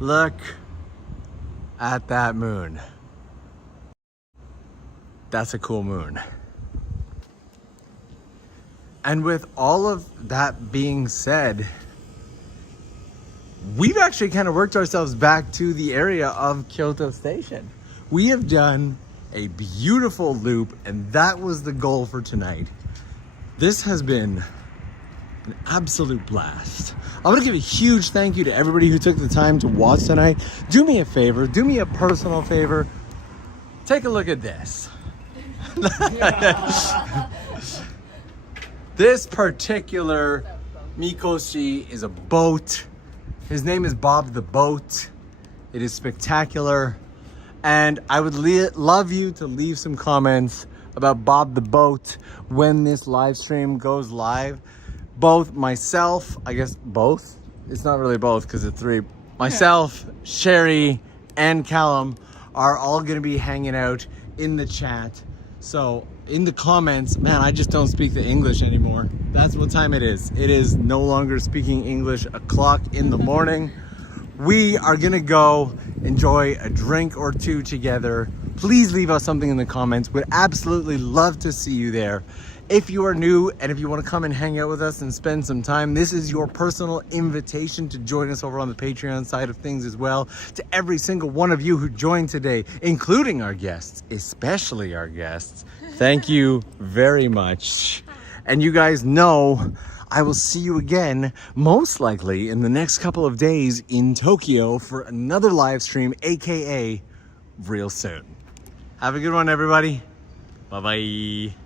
Look at that moon. That's a cool moon. And with all of that being said, we've actually kind of worked ourselves back to the area of Kyoto Station. We have done a beautiful loop, and that was the goal for tonight. This has been an absolute blast. I want to give a huge thank you to everybody who took the time to watch tonight. Do me a favor, do me a personal favor. Take a look at this. This particular Mikoshi is a boat. His name is Bob the Boat. It is spectacular. And I would love you to leave some comments about Bob the Boat when this live stream goes live. Both myself, I guess both. It's not really both because it's three. Myself, Sherry, and Callum are all going to be hanging out in the chat. So in the comments, man, I just don't speak the English anymore. That's what time it is. It is no longer speaking English o'clock in the morning. We are gonna go enjoy a drink or two together. Please leave us something in the comments. Would absolutely love to see you there. If you are new and if you want to come and hang out with us and spend some time, this is your personal invitation to join us over on the Patreon side of things as well. To every single one of you who joined today, including our guests, especially our guests, thank you very much. And you guys know I will see you again, most likely in the next couple of days in Tokyo for another live stream, aka real soon. Have a good one, everybody. Bye-bye.